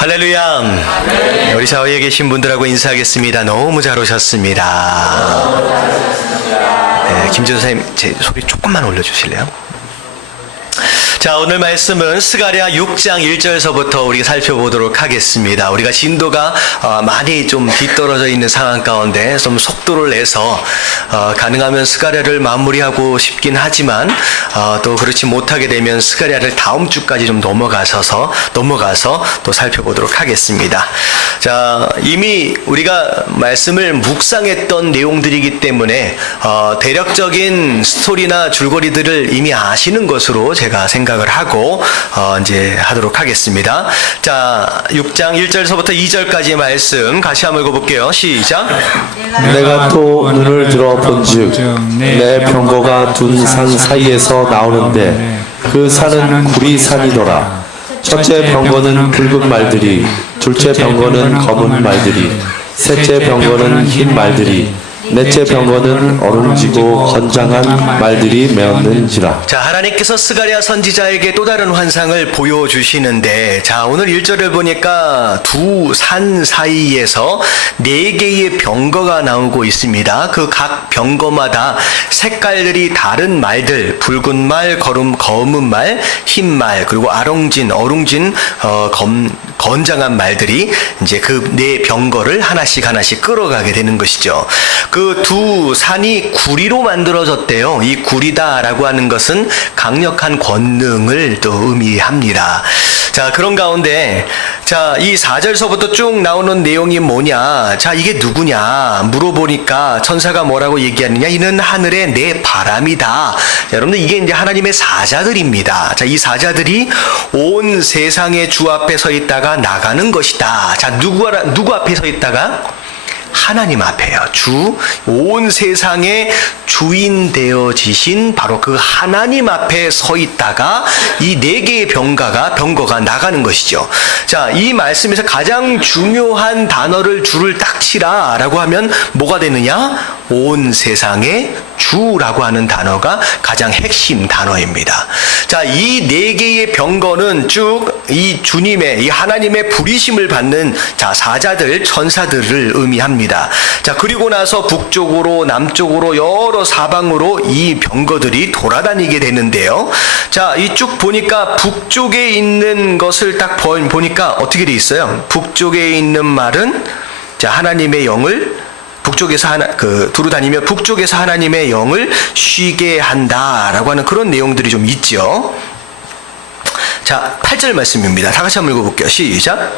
할렐루야. 우리 사회에 계신 분들하고 인사하겠습니다. 너무 잘 오셨습니다. 네, 김지현 선생님 제 소리 조금만 올려주실래요? 자, 오늘 말씀은 스가랴 6장 1절서부터 우리가 살펴보도록 하겠습니다. 우리가 진도가 많이 좀 뒤떨어져 있는 상황 가운데 좀 속도를 내서 가능하면 스가랴를 마무리하고 싶긴 하지만 또 그렇지 못하게 되면 스가랴를 다음 주까지 좀 넘어가서 또 살펴보도록 하겠습니다. 자, 이미 우리가 말씀을 묵상했던 내용들이기 때문에 대략적인 스토리나 줄거리들을 이미 아시는 것으로 제가 생각을 하고 이제 하도록 하겠습니다. 자, 6장 1절서부터 2절까지의 말씀 같이 한번 읽어볼게요. 시작. 내가 또 눈을 들어 본즉 내 병거가 둔 산 사이에서 나오는데 그 산은 구리산이더라. 첫째 병거는 붉은 말들이, 둘째 병거는 검은 말들이, 셋째 병거는 흰 말들이, 넷째 병거는 어루지고 건장한 말들이 메었는지라. 자, 하나님께서 스가랴 선지자에게 또 다른 환상을 보여주시는데, 자, 오늘 1절을 보니까 두 산 사이에서 4개의 병거가 나오고 있습니다. 그 각 병거마다 색깔들이 다른 말들, 붉은 말, 검은 말, 흰 말, 그리고 어룽진, 건장한 말들이 이제 그 4병거를 하나씩 끌어가게 되는 것이죠. 그 두 산이 구리로 만들어졌대요. 이 구리다라고 하는 것은 강력한 권능을 또 의미합니다. 자, 그런 가운데 자, 이 4절서부터 쭉 나오는 내용이 뭐냐? 자, 이게 누구냐? 물어보니까 천사가 뭐라고 얘기하느냐? 이는 하늘의 내 바람이다. 자, 여러분들 이게 이제 하나님의 사자들입니다. 자, 이 사자들이 온 세상의 주 앞에 서 있다가 나가는 것이다. 자, 누구 앞에 서 있다가? 하나님 앞에요. 온 세상의 주인 되어지신 바로 그 하나님 앞에 서 있다가 이 4개의 병거가 나가는 것이죠. 자, 이 말씀에서 가장 중요한 단어를 줄을 딱 치라라고 하면 뭐가 되느냐? 온 세상의 주라고 하는 단어가 가장 핵심 단어입니다. 자, 이 4개의 병거는 쭉 이 주님의, 이 하나님의 부리심을 받는 자, 사자들, 천사들을 의미합니다. 자, 그리고 나서 북쪽으로, 남쪽으로, 여러 사방으로 이 병거들이 돌아다니게 되는데요. 자, 이쪽 보니까 북쪽에 있는 것을 딱 보니까 어떻게 돼 있어요? 북쪽에 있는 말은 자, 하나님의 영을 북쪽에서 두루 다니며 북쪽에서 하나님의 영을 쉬게 한다라고 하는 그런 내용들이 좀 있죠. 자, 8절 말씀입니다. 다 같이 한번 읽어볼게요. 시작.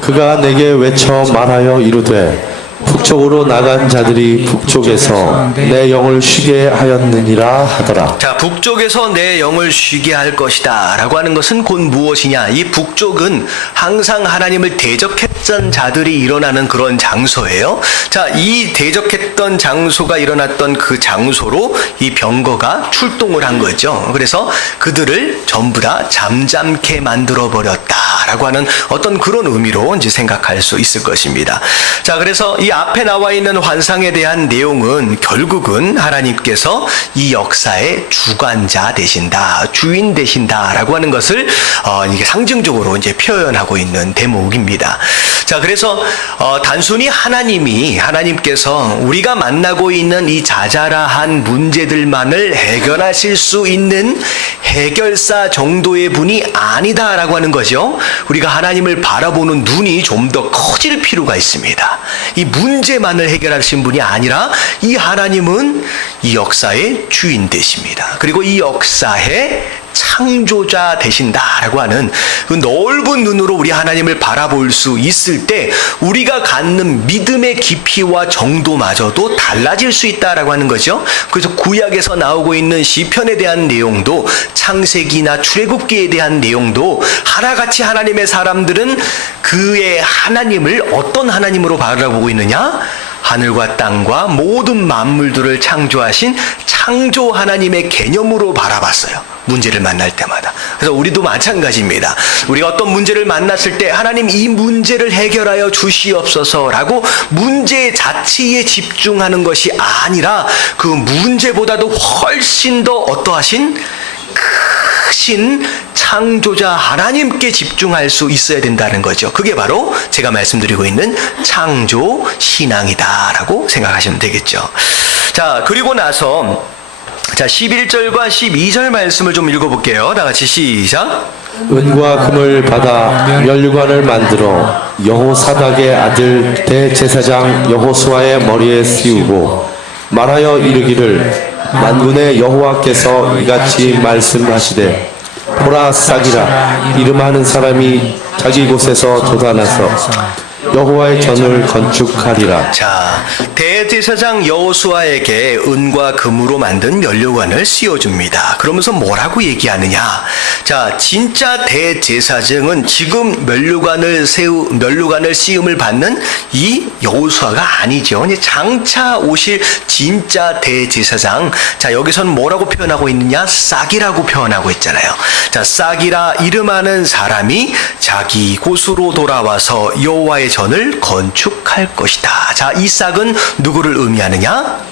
그가 내게 외쳐 말하여 이르되 북쪽으로 나간 자들이 북쪽에서 내 영을 쉬게 하였느니라 하더라. 자, 북쪽에서 내 영을 쉬게 할 것이다 라고 하는 것은 곧 무엇이냐? 이 북쪽은 항상 하나님을 대적했던 자들이 일어나는 그런 장소예요. 자, 이 대적했던 장소가 일어났던 그 장소로 이 병거가 출동을 한 거죠. 그래서 그들을 전부 다 잠잠케 만들어 버렸다 라고 하는 어떤 그런 의미로 이제 생각할 수 있을 것입니다. 자, 그래서 이 앞에 나와 있는 환상에 대한 내용은 결국은 하나님께서 이 역사의 주관자 되신다, 주인 되신다라고 하는 것을 이게 상징적으로 이제 표현하고 있는 대목입니다. 자, 그래서 단순히 하나님께서 우리가 만나고 있는 이 자잘한 문제들만을 해결하실 수 있는 해결사 정도의 분이 아니다라고 하는 거죠. 우리가 하나님을 바라보는 눈이 좀 더 커질 필요가 있습니다. 이 문제만을 해결하신 분이 아니라 이 하나님은 이 역사의 주인 되십니다. 그리고 이 역사의 창조자 되신다라고 하는 그 넓은 눈으로 우리 하나님을 바라볼 수 있을 때 우리가 갖는 믿음의 깊이와 정도마저도 달라질 수 있다라고 하는 거죠. 그래서 구약에서 나오고 있는 시편에 대한 내용도 창세기나 출애굽기에 대한 내용도 하나같이 하나님의 사람들은 그의 하나님을 어떤 하나님으로 바라보고 있느냐? 하늘과 땅과 모든 만물들을 창조하신 창조 하나님의 개념으로 바라봤어요. 문제를 만날 때마다. 그래서 우리도 마찬가지입니다. 우리가 어떤 문제를 만났을 때 하나님 이 문제를 해결하여 주시옵소서라고 문제 자체에 집중하는 것이 아니라 그 문제보다도 훨씬 더 어떠하신 크신 창조자 하나님께 집중할 수 있어야 된다는 거죠. 그게 바로 제가 말씀드리고 있는 창조 신앙이다라고 생각하시면 되겠죠. 자, 그리고 나서 자, 11절과 12절 말씀을 좀 읽어볼게요. 다 같이 시작. 은과 금을 받아 면류관을 만들어 여호사닥의 아들 대제사장 여호수아의 머리에 씌우고 말하여 이르기를 만군의 여호와께서 이같이 말씀하시되 보라 싹이라 이름하는 사람이 자기 곳에서 돋아나서 여호와의 전을 건축하리라. 자, 대제사장 여호수아에게 은과 금으로 만든 면류관을 씌워줍니다. 그러면서 뭐라고 얘기하느냐? 자, 진짜 대제사장은 지금 면류관을 씌움을 받는 이 여호수아가 아니죠. 이제 장차 오실 진짜 대제사장. 자, 여기서는 뭐라고 표현하고 있느냐? 싹이라고 표현하고 있잖아요. 자, 싹이라 이름하는 사람이 자기 곳으로 돌아와서 여호와의 전을 건축할 것이다. 자, 이 싹은 누구를 의미하느냐?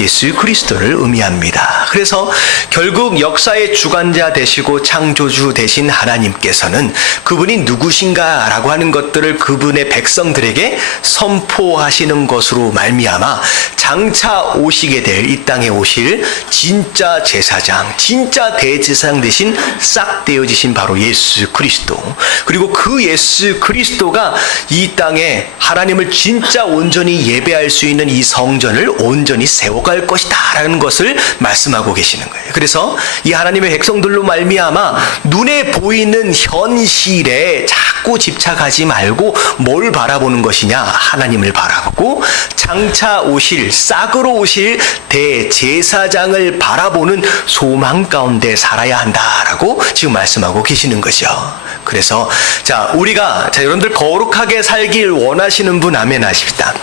예수 그리스도를 의미합니다. 그래서 결국 역사의 주관자 되시고 창조주 되신 하나님께서는 그분이 누구신가라고 하는 것들을 그분의 백성들에게 선포하시는 것으로 말미암아 장차 오시게 될 이 땅에 오실 진짜 제사장, 진짜 대제사장 되신 싹 되어지신 바로 예수 그리스도, 그리고 그 예수 그리스도가 이 땅에 하나님을 진짜 온전히 예배할 수 있는 이 성전을 온전히 세워갈 것이다 라는 것을 말씀하고 계시는 거예요. 그래서 이 하나님의 백성들로 말미암아 눈에 보이는 현실에 자꾸 집착하지 말고 뭘 바라보는 것이냐? 하나님을 바라보고 장차 오실 싹으로 오실 대제사장을 바라보는 소망 가운데 살아야 한다라고 지금 말씀하고 계시는 거죠. 그래서 자, 우리가 여러분들 거룩하게 살길 원하시는 분 아멘 하십시다.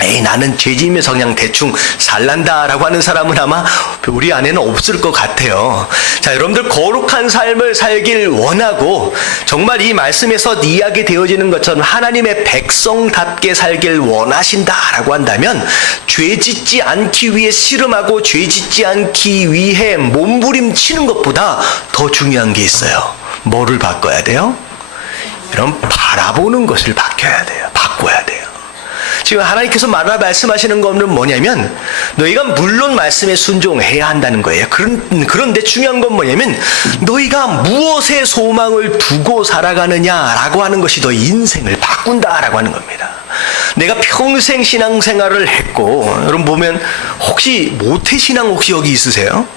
에이, 나는 죄짐의 성향 대충 살란다라고 하는 사람은 아마 우리 안에는 없을 것 같아요. 자, 여러분들 거룩한 삶을 살길 원하고 정말 이 말씀에서 이야기 되어지는 것처럼 하나님의 백성답게 살길 원하신다라고 한다면 죄 짓지 않기 위해 씨름하고 죄 짓지 않기 위해 몸부림치는 것보다 더 중요한 게 있어요. 뭐를 바꿔야 돼요? 여러분, 바라보는 것을 바꿔야 돼요. 지금 하나님께서 말씀하시는 것은 뭐냐면 너희가 물론 말씀에 순종해야 한다는 거예요. 그런데 중요한 건 뭐냐면 너희가 무엇에 소망을 두고 살아가느냐라고 하는 것이 너희 인생을 바꾼다라고 하는 겁니다. 내가 평생 신앙생활을 했고, 여러분 보면 혹시 모태신앙 혹시 여기 있으세요?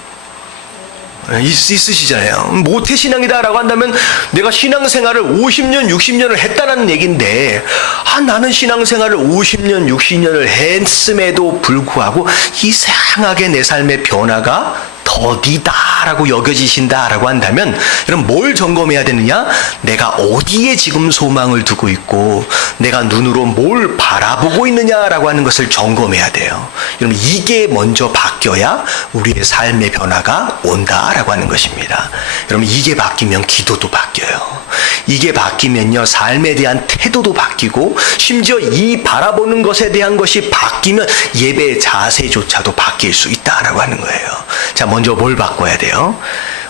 있으시잖아요. 모태신앙이다라고 한다면 내가 신앙생활을 50년, 60년을 했다는 얘기인데, 나는 신앙생활을 50년, 60년을 했음에도 불구하고 이상하게 내 삶의 변화가 더디다라고 여겨지신다라고 한다면 여러분 뭘 점검해야 되느냐? 내가 어디에 지금 소망을 두고 있고 내가 눈으로 뭘 바라보고 있느냐라고 하는 것을 점검해야 돼요. 여러분 이게 먼저 바뀌어야 우리의 삶의 변화가 온다라고 하는 것입니다. 여러분 이게 바뀌면 기도도 바뀌어요. 이게 바뀌면요 삶에 대한 태도도 바뀌고 심지어 이 바라보는 것에 대한 것이 바뀌면 예배 자세조차도 바뀔 수 있다라고 하는 거예요. 자, 먼저 뭘 바꿔야 돼요?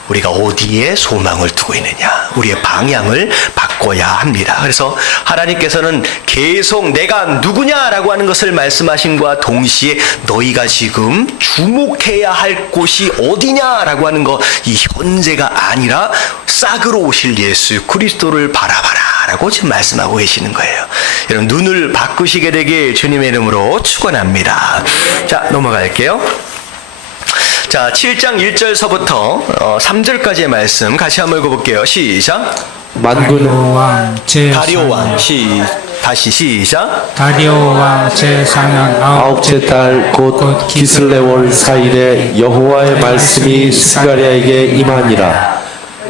우리가 어디에 소망을 두고 있느냐, 우리의 방향을 바꿔야 합니다. 그래서 하나님께서는 계속 내가 누구냐라고 하는 것을 말씀하신과 동시에 너희가 지금 주목해야 할 곳이 어디냐라고 하는 거, 이 현재가 아니라 싹으로 오실 예수 그리스도를 바라봐라 라고 지금 말씀하고 계시는 거예요. 여러분 눈을 바꾸시게 되길 주님의 이름으로 축원합니다. 자, 넘어갈게요. 자, 7장 1절서부터 3절까지의 말씀 같이 한번 읽어볼게요. 시작. 만군 다리오 왕 다시 시작. 다리오 왕 제4년 아홉째 달 곧 기슬레월 4일에 여호와의 말씀이 스가랴에게 임하니라.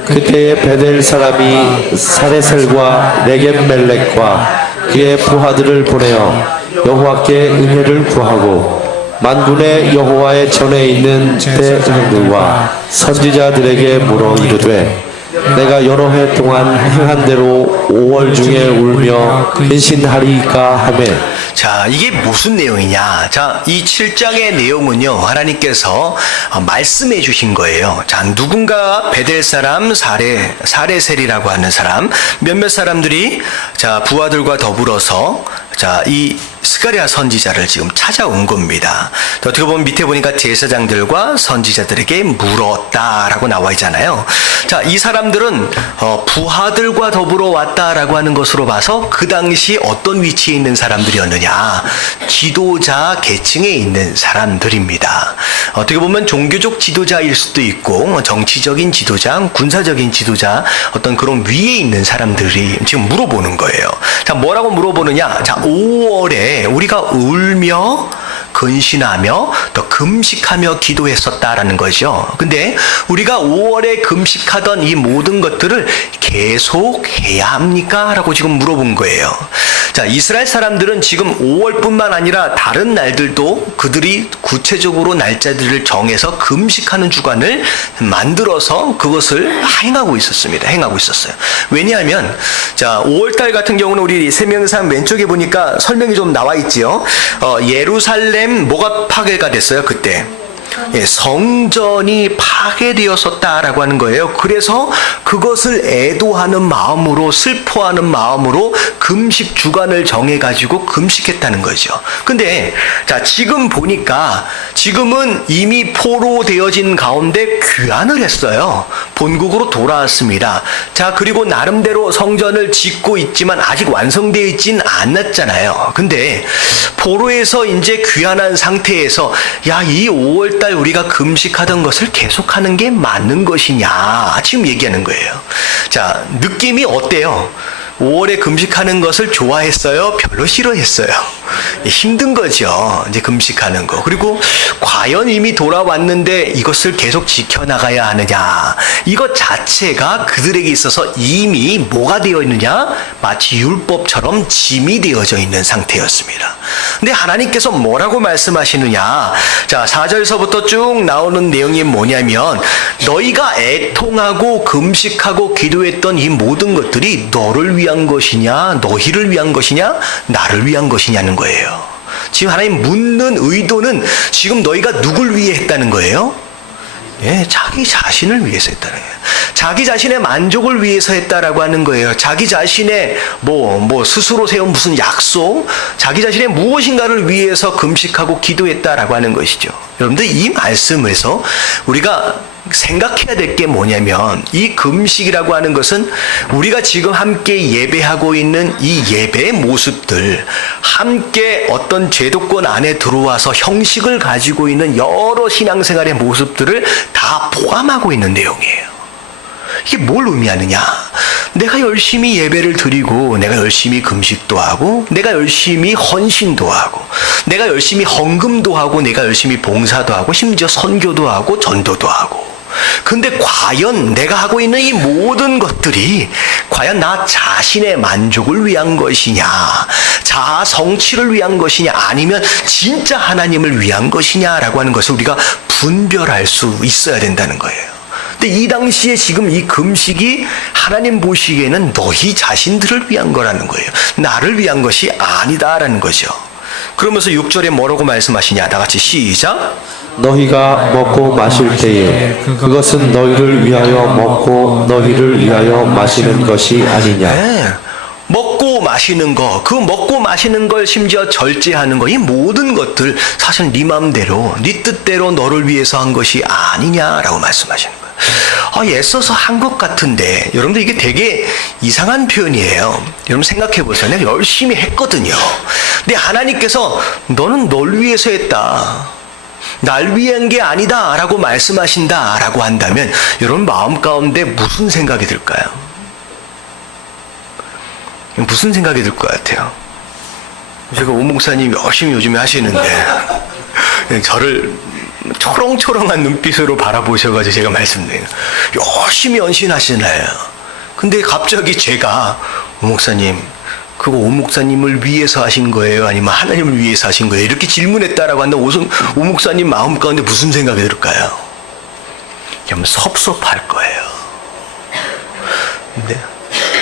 그때에 베델 사람이 사레셀과 레겜멜렉과 그의 부하들을 보내어 여호와께 은혜를 구하고 만군의 여호와의 전에 있는 대장들과 선지자들에게 물어 이르되 내가 여러 해 동안 행한 대로 5월 중에 울며 근신하리까 하매. 자, 이게 무슨 내용이냐? 자, 이 7장의 내용은요, 하나님께서 말씀해 주신 거예요. 자, 누군가 베델 사람 사레셀이라고 하는 사람, 몇몇 사람들이 자, 부하들과 더불어서 자, 이 스가랴 선지자를 지금 찾아온 겁니다. 어떻게 보면 밑에 보니까 제사장들과 선지자들에게 물었다라고 나와 있잖아요. 자, 이 사람들은 부하들과 더불어 왔다라고 하는 것으로 봐서 그 당시 어떤 위치에 있는 사람들이었느냐? 지도자 계층에 있는 사람들입니다. 어떻게 보면 종교적 지도자일 수도 있고 정치적인 지도자, 군사적인 지도자, 어떤 그런 위에 있는 사람들이 지금 물어보는 거예요. 자, 뭐라고 물어보느냐? 자, 5월에 우리가 울며 근신하며 또 금식하며 기도했었다라는 거죠. 근데 우리가 5월에 금식하던 이 모든 것들을 계속해야 합니까? 라고 지금 물어본 거예요. 자, 이스라엘 사람들은 지금 5월뿐만 아니라 다른 날들도 그들이 구체적으로 날짜들을 정해서 금식하는 주간을 만들어서 그것을 행하고 있었습니다. 행하고 있었어요. 왜냐하면 자, 5월달 같은 경우는 우리 세명상 왼쪽에 보니까 설명이 좀 나와 있지요. 예루살렘 뭐가 파괴가 됐어요? 그때 성전이 파괴되었었다라고 하는 거예요. 그래서 그것을 애도하는 마음으로, 슬퍼하는 마음으로 금식 주간을 정해가지고 금식했다는 거죠. 근데 자, 지금 보니까 지금은 이미 포로되어진 가운데 귀환을 했어요. 본국으로 돌아왔습니다. 자, 그리고 나름대로 성전을 짓고 있지만 아직 완성되어 있진 않았잖아요. 근데 포로에서 이제 귀환한 상태에서 야, 이 5월달 우리가 금식하던 것을 계속하는 게 맞는 것이냐 지금 얘기하는 거예요. 자, 느낌이 어때요? 5월에 금식하는 것을 좋아했어요? 별로 싫어했어요? 힘든 거죠. 이제 금식하는 거. 그리고 과연 이미 돌아왔는데 이것을 계속 지켜나가야 하느냐. 이것 자체가 그들에게 있어서 이미 뭐가 되어 있느냐? 마치 율법처럼 짐이 되어져 있는 상태였습니다. 근데 하나님께서 뭐라고 말씀하시느냐? 자, 4절서부터 쭉 나오는 내용이 뭐냐면 너희가 애통하고 금식하고 기도했던 이 모든 것들이 너를 위한 것이냐, 너희를 위한 것이냐, 나를 위한 것이냐는 거예요. 지금 하나님 묻는 의도는 지금 너희가 누굴 위해 했다는 거예요? 예, 자기 자신을 위해서 했다는 거예요. 자기 자신의 만족을 위해서 했다라고 하는 거예요. 자기 자신의 스스로 세운 무슨 약속, 자기 자신의 무엇인가를 위해서 금식하고 기도했다라고 하는 것이죠. 여러분들 이 말씀에서 우리가 생각해야 될 게 뭐냐면 이 금식이라고 하는 것은 우리가 지금 함께 예배하고 있는 이 예배의 모습들, 함께 어떤 제도권 안에 들어와서 형식을 가지고 있는 여러 신앙생활의 모습들을 다 포함하고 있는 내용이에요. 이게 뭘 의미하느냐? 내가 열심히 예배를 드리고, 내가 열심히 금식도 하고, 내가 열심히 헌신도 하고, 내가 열심히 헌금도 하고, 내가 열심히 봉사도 하고, 심지어 선교도 하고, 전도도 하고. 근데 과연 내가 하고 있는 이 모든 것들이 과연 나 자신의 만족을 위한 것이냐, 자아 성취를 위한 것이냐, 아니면 진짜 하나님을 위한 것이냐라고 하는 것을 우리가 분별할 수 있어야 된다는 거예요. 근데 이 당시에 지금 이 금식이 하나님 보시기에는 너희 자신들을 위한 거라는 거예요. 나를 위한 것이 아니다라는 거죠. 그러면서 6절에 뭐라고 말씀하시냐? 다 같이 시작. 너희가 먹고 마실 때에 그것은 너희를 위하여 먹고 너희를 위하여 마시는 것이 아니냐. 네. 먹고 마시는 거, 그 먹고 마시는 걸 심지어 절제하는 거, 이 모든 것들 사실 네 맘대로, 네 뜻대로 너를 위해서 한 것이 아니냐라고 말씀하시는 거예요. 애써서 한 것 같은데, 여러분들 이게 되게 이상한 표현이에요. 여러분 생각해 보세요. 내가 열심히 했거든요. 근데 하나님께서 너는 널 위해서 했다, 날 위한 게 아니다 라고 말씀하신다 라고 한다면 여러분 마음 가운데 무슨 생각이 들까요? 무슨 생각이 들 것 같아요? 제가 오 목사님 열심히 요즘에 하시는데 저를 초롱초롱한 눈빛으로 바라보셔가지고 제가 말씀드려요. 열심히 헌신하시나요? 근데 갑자기 제가 오 목사님, 그거 오 목사님을 위해서 하신 거예요? 아니면 하나님을 위해서 하신 거예요? 이렇게 질문했다라고 한다면 오 목사님 마음 가운데 무슨 생각이 들까요? 좀 섭섭할 거예요. 네.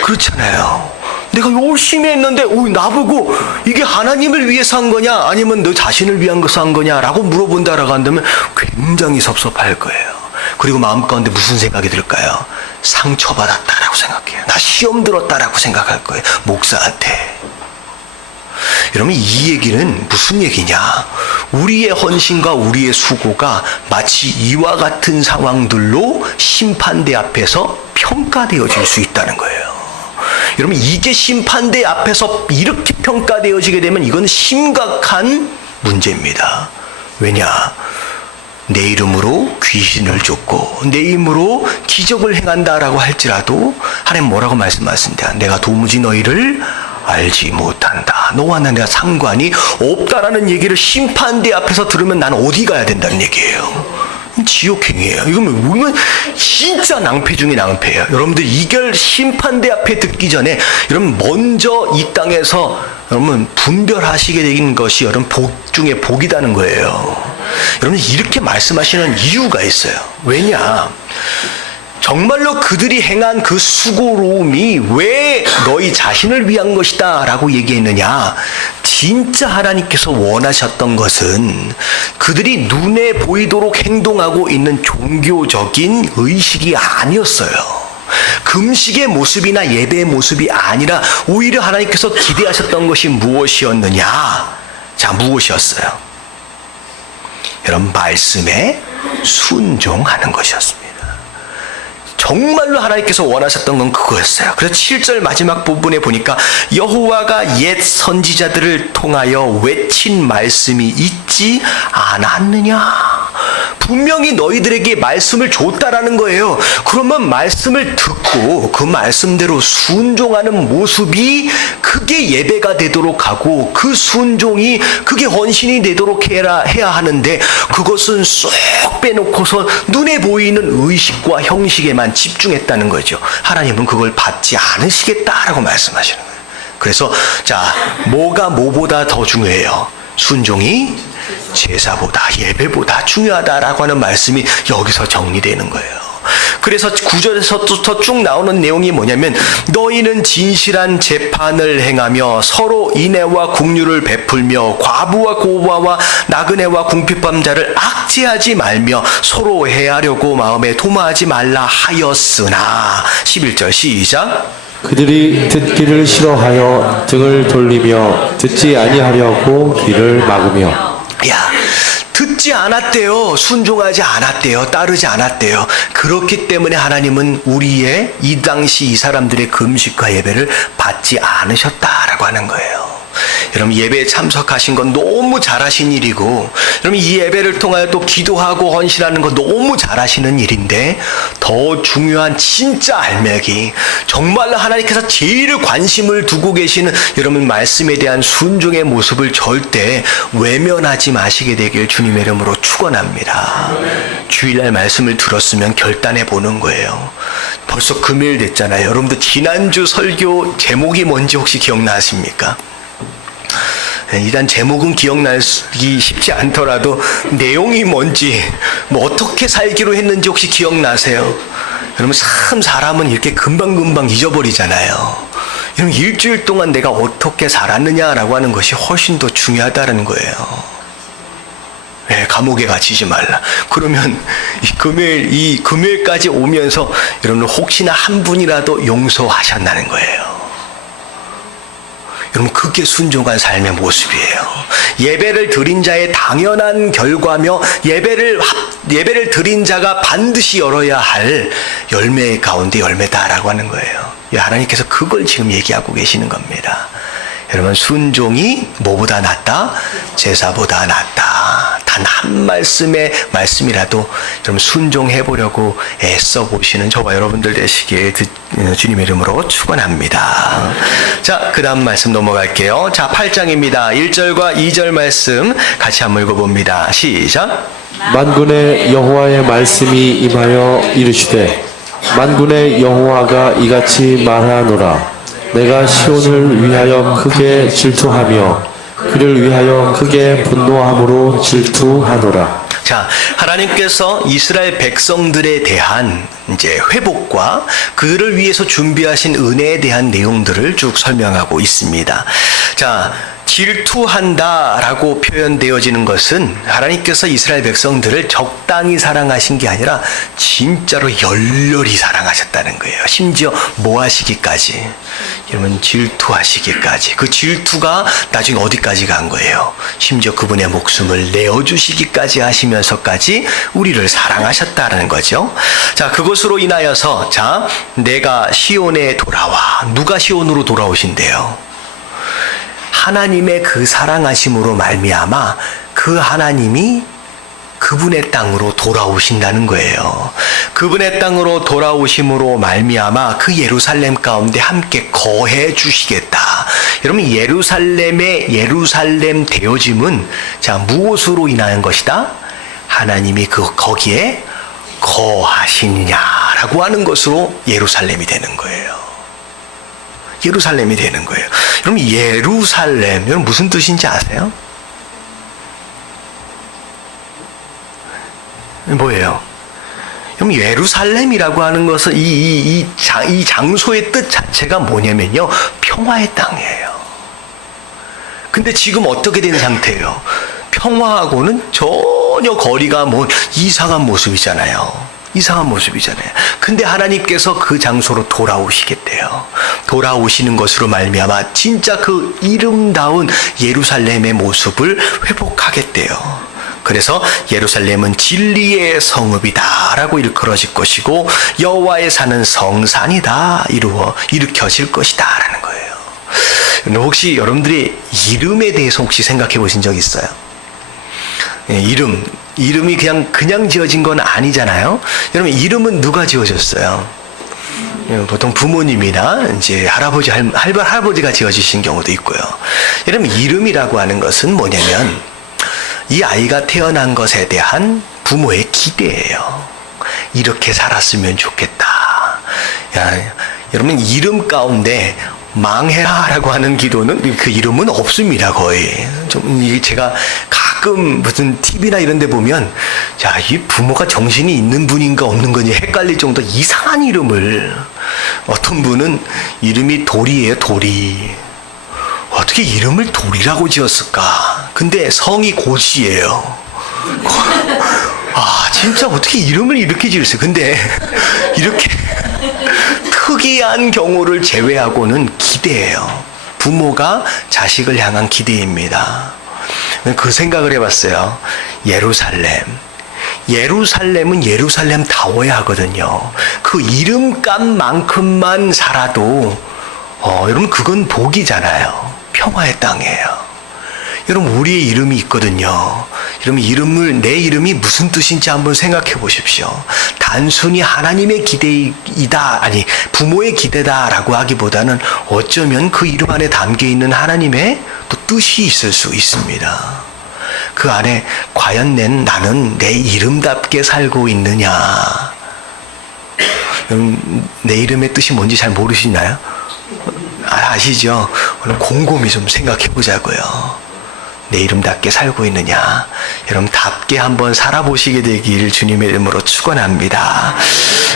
그렇잖아요. 내가 열심히 했는데 나보고 이게 하나님을 위해서 한 거냐 아니면 너 자신을 위한 것을 한 거냐라고 물어본다라고 한다면 굉장히 섭섭할 거예요. 그리고 마음 가운데 무슨 생각이 들까요? 상처받았다라고 생각해요. 나 시험 들었다라고 생각할 거예요. 목사한테. 여러분 이 얘기는 무슨 얘기냐? 우리의 헌신과 우리의 수고가 마치 이와 같은 상황들로 심판대 앞에서 평가되어질 수 있다는 거예요. 여러분 이게 심판대 앞에서 이렇게 평가되어지게 되면 이건 심각한 문제입니다. 왜냐? 내 이름으로 귀신을 쫓고 내 이름으로 기적을 행한다라고 할지라도 하나님 뭐라고 말씀하신다? 내가 도무지 너희를 알지 못한다. 너와 내가 상관이 없다라는 얘기를 심판대 앞에서 들으면 난 어디 가야 된다는 얘기예요. 지옥행이에요. 이건 진짜 낭패 중에 낭패예요. 여러분들 이걸 심판대 앞에 듣기 전에 여러분 먼저 이 땅에서 여러분 분별하시게 된 것이 여러분 복 중에 복이라는 거예요. 여러분 이렇게 말씀하시는 이유가 있어요. 왜냐? 정말로 그들이 행한 그 수고로움이 왜 너희 자신을 위한 것이다 라고 얘기했느냐? 진짜 하나님께서 원하셨던 것은 그들이 눈에 보이도록 행동하고 있는 종교적인 의식이 아니었어요. 금식의 모습이나 예배의 모습이 아니라 오히려 하나님께서 기대하셨던 것이 무엇이었느냐? 자, 무엇이었어요? 여러분, 말씀에 순종하는 것이었습니다. 정말로 하나님께서 원하셨던 건 그거였어요. 그래서 7절 마지막 부분에 보니까 여호와가 옛 선지자들을 통하여 외친 말씀이 있지 않았느냐? 분명히 너희들에게 말씀을 줬다라는 거예요. 그러면 말씀을 듣고 그 말씀대로 순종하는 모습이 그게 예배가 되도록 하고 그 순종이 그게 헌신이 되도록 해야 하는데 그것은 쏙 빼놓고서 눈에 보이는 의식과 형식에만 집중했다는 거죠. 하나님은 그걸 받지 않으시겠다라고 말씀하시는 거예요. 그래서 자, 뭐가 뭐보다 더 중요해요? 순종이 제사보다 예배보다 중요하다라고 하는 말씀이 여기서 정리되는 거예요. 그래서 9절에서부터 쭉 나오는 내용이 뭐냐면 너희는 진실한 재판을 행하며 서로 인애와 긍휼을 베풀며 과부와 고아와 나그네와 궁핍함자를 악제하지 말며 서로 해하려고 마음에 도마하지 말라 하였으나 11절 시작. 그들이 듣기를 싫어하여 등을 돌리며 듣지 아니하려고 귀를 막으며. 야, 듣지 않았대요. 순종하지 않았대요. 따르지 않았대요. 그렇기 때문에 하나님은 우리의 이 당시 이 사람들의 금식과 예배를 받지 않으셨다라고 하는 거예요. 여러분 예배에 참석하신 건 너무 잘하신 일이고 여러분 이 예배를 통하여 또 기도하고 헌신하는 거 너무 잘하시는 일인데 더 중요한 진짜 알맹이 정말로 하나님께서 제일 관심을 두고 계시는 여러분 말씀에 대한 순종의 모습을 절대 외면하지 마시게 되길 주님의 이름으로 축원합니다. 주일날 말씀을 들었으면 결단해 보는 거예요. 벌써 금요일 됐잖아요. 여러분들 지난주 설교 제목이 뭔지 혹시 기억나십니까? 일단 제목은 기억나기 쉽지 않더라도 내용이 뭔지 뭐 어떻게 살기로 했는지 혹시 기억나세요? 여러분 참 사람은 이렇게 금방금방 잊어버리잖아요. 여러분 일주일 동안 내가 어떻게 살았느냐라고 하는 것이 훨씬 더 중요하다는 거예요. 네, 감옥에 갇히지 말라. 그러면 이 금요일까지 오면서 여러분 혹시나 한 분이라도 용서하셨나는 거예요. 여러분 그게 순종한 삶의 모습이에요. 예배를 드린 자의 당연한 결과며 예배를 드린 자가 반드시 열어야 할 열매 가운데 열매다라고 하는 거예요. 하나님께서 그걸 지금 얘기하고 계시는 겁니다. 여러분 순종이 뭐보다 낫다? 제사보다 낫다. 단 한 말씀이라도 여러분 순종해 보려고 애써 보시는 저와 여러분들 되시길 주님의 이름으로 축원합니다. 자, 그 다음 말씀 넘어갈게요. 자, 8장입니다. 1절과 2절 말씀 같이 한번 읽어봅니다. 시작. 만군의 여호와의 말씀이 임하여 이르시되 만군의 여호와가 이같이 말하노라. 내가 시온을 위하여 크게 질투하며 그를 위하여 크게 분노함으로 질투하노라. 자, 하나님께서 이스라엘 백성들에 대한 이제 회복과 그들을 위해서 준비하신 은혜에 대한 내용들을 쭉 설명하고 있습니다. 자, 질투한다라고 표현되어지는 것은 하나님께서 이스라엘 백성들을 적당히 사랑하신 게 아니라 진짜로 열렬히 사랑하셨다는 거예요. 심지어 뭐 하시기까지? 여러분, 질투하시기까지. 그 질투가 나중에 어디까지 간 거예요? 심지어 그분의 목숨을 내어주시기까지 하시면서까지 우리를 사랑하셨다는 거죠. 자, 그것으로 인하여서 자, 내가 시온에 돌아와. 누가 시온으로 돌아오신대요? 하나님의 그 사랑하심으로 말미암아 그 하나님이 그분의 땅으로 돌아오신다는 거예요. 그분의 땅으로 돌아오심으로 말미암아 그 예루살렘 가운데 함께 거해 주시겠다. 여러분, 예루살렘의 예루살렘 되어짐은 자, 무엇으로 인한 것이다? 하나님이 거기에 거하시느냐라고 하는 것으로 예루살렘이 되는 거예요. 예루살렘이 되는 거예요. 여러분, 예루살렘, 여러분 무슨 뜻인지 아세요? 뭐예요? 그럼 예루살렘이라고 하는 것은 이 장소의 뜻 자체가 뭐냐면요, 평화의 땅이에요. 근데 지금 어떻게 된 상태예요? 평화하고는 전혀 거리가 먼 이상한 모습이잖아요. 이상한 모습이잖아요. 근데 하나님께서 그 장소로 돌아오시겠대요. 돌아오시는 것으로 말미암아 진짜 그 이름다운 예루살렘의 모습을 회복하겠대요. 그래서 예루살렘은 진리의 성읍이다라고 일컬어질 것이고 여호와의 산은 성산이다 일으켜질 것이다라는 거예요. 혹시 여러분들이 이름에 대해서 혹시 생각해 보신 적 있어요? 이름이 그냥 지어진 건 아니잖아요. 여러분, 이름은 누가 지어줬어요? 보통 부모님이나 이제 할아버지가 지어주신 경우도 있고요. 여러분, 이름이라고 하는 것은 뭐냐면 이 아이가 태어난 것에 대한 부모의 기대예요. 이렇게 살았으면 좋겠다. 여러분, 이름 가운데 망해라라고 하는 기도는 그 이름은 없습니다. 거의. 좀 제가 가끔 무슨 TV나 이런 데 보면 자, 이 부모가 정신이 있는 분인가 없는 건지 헷갈릴 정도 이상한 이름을, 어떤 분은 이름이 돌이에요. 돌이. 어떻게 이름을 돌이라고 지었을까? 근데 성이 고시예요. 아, 진짜 어떻게 이름을 이렇게 지었어요? 근데 이렇게 특이한 경우를 제외하고는 기대예요. 부모가 자식을 향한 기대입니다. 그 생각을 해봤어요. 예루살렘은 예루살렘다워야 하거든요. 그 이름값만큼만 살아도 여러분, 그건 복이잖아요. 평화의 땅이에요. 여러분, 우리의 이름이 있거든요. 여러분, 내 이름이 무슨 뜻인지 한번 생각해 보십시오. 단순히 하나님의 기대이다, 아니 부모의 기대다라고 하기보다는 어쩌면 그 이름 안에 담겨 있는 하나님의 또 뜻이 있을 수 있습니다. 그 안에 과연 나는 내 이름답게 살고 있느냐? 여러분, 내 이름의 뜻이 뭔지 잘 모르시나요? 아시죠? 오늘 곰곰이 좀 생각해 보자고요. 내 이름답게 살고 있느냐? 여러분, 답게 한번 살아보시게 되길 주님의 이름으로 축원합니다.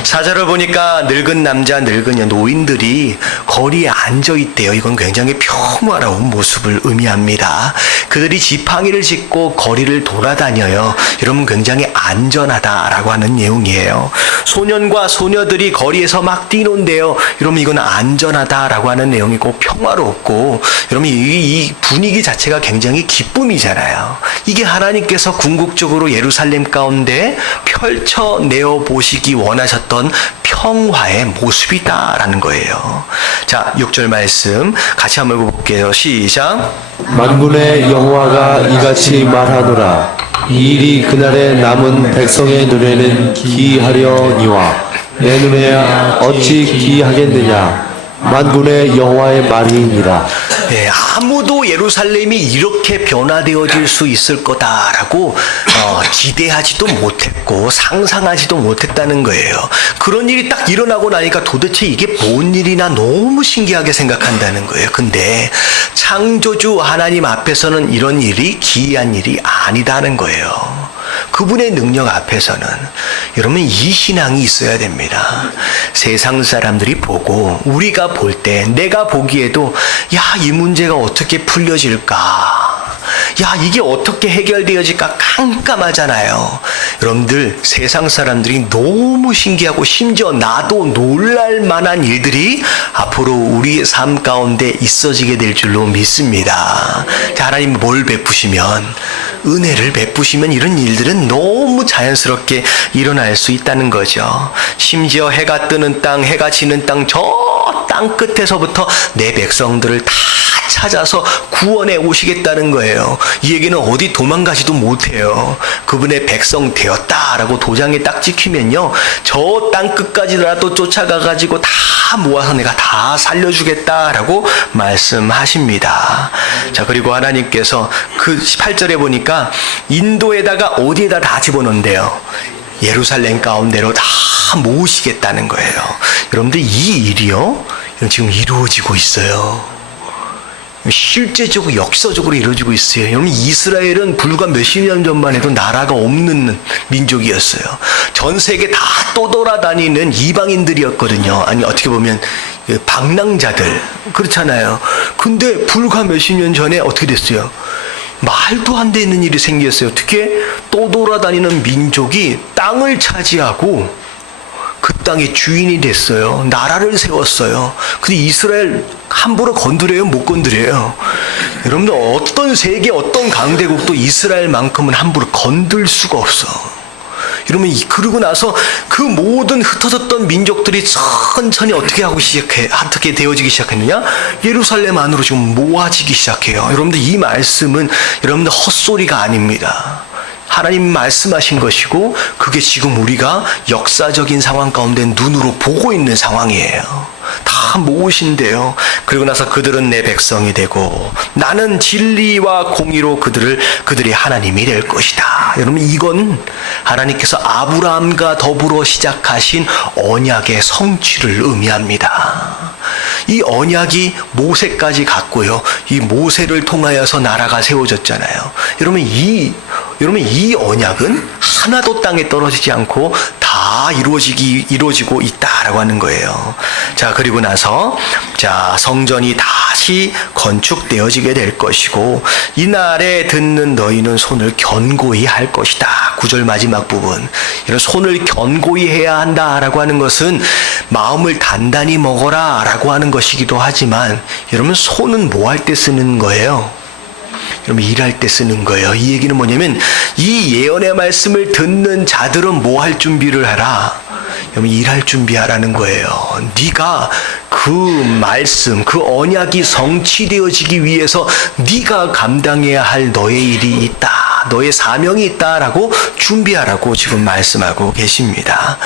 사절을 보니까 늙은 남자, 늙은 노인들이 거리에 앉아있대요. 이건 굉장히 평화로운 모습을 의미합니다. 그들이 지팡이를 짚고 거리를 돌아다녀요. 여러분, 굉장히 안전하다라고 하는 내용이에요. 소년과 소녀들이 거리에서 막 뛰는데요. 여러분, 이건 안전하다라고 하는 내용이고 평화롭고, 여러분, 이 분위기 자체가 굉장히 기쁨이잖아요. 이게 하나님께서 궁극적으로 예루살렘 가운데 펼쳐내어 보시기 원하셨던 평화의 모습이다라는 거예요. 자, 6절 말씀 같이 한번 읽어볼게요. 시작. 만군의 여호와가 이같이 말하노라. 이 일이 그날에 남은 백성의 눈에는 기이하려니와 내 눈에 어찌 기이하겠느냐. 만군의 여호와의 말이니라. 네, 아무도 예루살렘이 이렇게 변화되어질 수 있을 거다라고 기대하지도 못했고 상상하지도 못했다는 거예요. 그런 일이 딱 일어나고 나니까 도대체 이게 뭔 일이나 너무 신기하게 생각한다는 거예요. 근데 창조주 하나님 앞에서는 이런 일이 기이한 일이 아니다는 거예요. 그분의 능력 앞에서는 여러분 이 신앙이 있어야 됩니다. 세상 사람들이 보고 우리가 볼 때 내가 보기에도 야, 이 문제가 어떻게 풀려질까? 야, 이게 어떻게 해결되어질까 깜깜하잖아요. 여러분들 세상 사람들이 너무 신기하고 심지어 나도 놀랄 만한 일들이 앞으로 우리의 삶 가운데 있어지게 될 줄로 믿습니다. 자, 하나님 뭘 베푸시면, 은혜를 베푸시면 이런 일들은 너무 자연스럽게 일어날 수 있다는 거죠. 심지어 해가 뜨는 땅, 해가 지는 땅, 저 땅 끝에서부터 내 백성들을 다 찾아서 구원해 오시겠다는 거예요. 이 얘기는 어디 도망가지도 못해요. 그분의 백성 되었다라고 도장에 딱 찍히면요, 저 땅 끝까지라도 쫓아가가지고 다 모아서 내가 다 살려주겠다라고 말씀하십니다. 자, 그리고 하나님께서 그 18절에 보니까 인도에다가 어디에다 다 집어넣는데요, 예루살렘 가운데로 다 모으시겠다는 거예요. 여러분들 이 일이요, 지금 이루어지고 있어요. 실제적으로 역사적으로 이루어지고 있어요. 여러분, 이스라엘은 불과 몇십 년 전만 해도 나라가 없는 민족이었어요. 전 세계 다 떠돌아다니는 이방인들이었거든요. 아니, 어떻게 보면 방랑자들, 그렇잖아요. 근데 불과 몇십 년 전에 어떻게 됐어요? 말도 안 되는 일이 생겼어요. 어떻게? 떠돌아다니는 민족이 땅을 차지하고 그 땅의 주인이 됐어요. 나라를 세웠어요. 근데 이스라엘 함부로 건드려요? 못 건드려요? 여러분들, 어떤 세계, 어떤 강대국도 이스라엘만큼은 함부로 건들 수가 없어. 여러분, 그러고 나서 그 모든 흩어졌던 민족들이 천천히 어떻게 되어지기 시작했느냐? 예루살렘 안으로 지금 모아지기 시작해요. 여러분들, 이 말씀은 여러분들 헛소리가 아닙니다. 하나님 말씀하신 것이고, 그게 지금 우리가 역사적인 상황 가운데 눈으로 보고 있는 상황이에요. 다 모으신대요. 그리고 나서 그들은 내 백성이 되고 나는 진리와 공의로 그들이 하나님이 될 것이다. 여러분, 이건 하나님께서 아브라함과 더불어 시작하신 언약의 성취를 의미합니다. 이 언약이 모세까지 갔고요, 이 모세를 통하여서 나라가 세워졌잖아요. 여러분, 이 언약은 하나도 땅에 떨어지지 않고 다 이루어지고 있다라고 하는 거예요. 자, 그리고 나서 성전이 다시 건축되어지게 될 것이고, 이날에 듣는 너희는 손을 견고히 할 것이다. 9절 마지막 부분, 이런 손을 견고히 해야 한다라고 하는 것은 마음을 단단히 먹어라 라고 하는 것이기도 하지만, 여러분, 손은 뭐 할 때 쓰는 거예요? 여러분, 일할 때 쓰는 거예요. 이 얘기는 뭐냐면, 이 예언의 말씀을 듣는 자들은 뭐 할 준비를 하라? 여러분, 일할 준비하라는 거예요. 네가 그 말씀, 그 언약이 성취되어지기 위해서 네가 감당해야 할 너의 일이 있다, 너의 사명이 있다라고 준비하라고 지금 말씀하고 계십니다.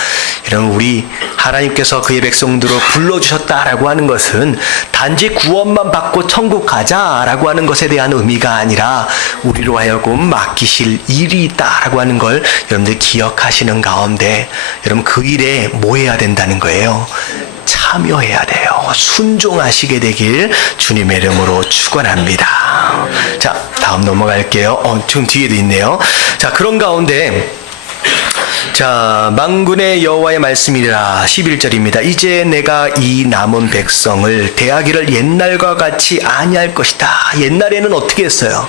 여러분, 우리 하나님께서 그의 백성들을 불러주셨다라고 하는 것은 단지 구원만 받고 천국 가자라고 하는 것에 대한 의미가 아니라, 우리로 하여금 맡기실 일이 있다라고 하는 걸 여러분들 기억하시는 가운데, 여러분, 그 일에 뭐 해야 된다는 거예요? 참여해야 돼요. 순종하시게 되길 주님의 이름으로 축원합니다. 자, 다음 넘어갈게요. 지금 뒤에도 있네요. 자, 그런 가운데, 자, 만군의 여호와의 말씀이라 11절입니다. 이제 내가 이 남은 백성을 대하기를 옛날과 같이 아니할 것이다. 옛날에는 어떻게 했어요?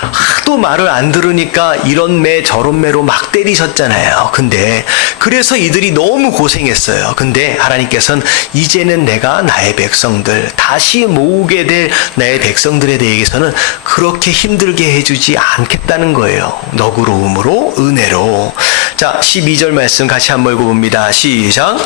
하도 말을 안 들으니까 이런 매 저런 매로 막 때리셨잖아요. 근데 그래서 이들이 너무 고생했어요. 근데 하나님께서는 이제는 내가 나의 백성들, 다시 모으게 될 나의 백성들에 대해서는 그렇게 힘들게 해주지 않겠다는 거예요. 너그러움으로, 은혜로. 자, 12절 말씀 같이 한번 읽어봅니다. 시작.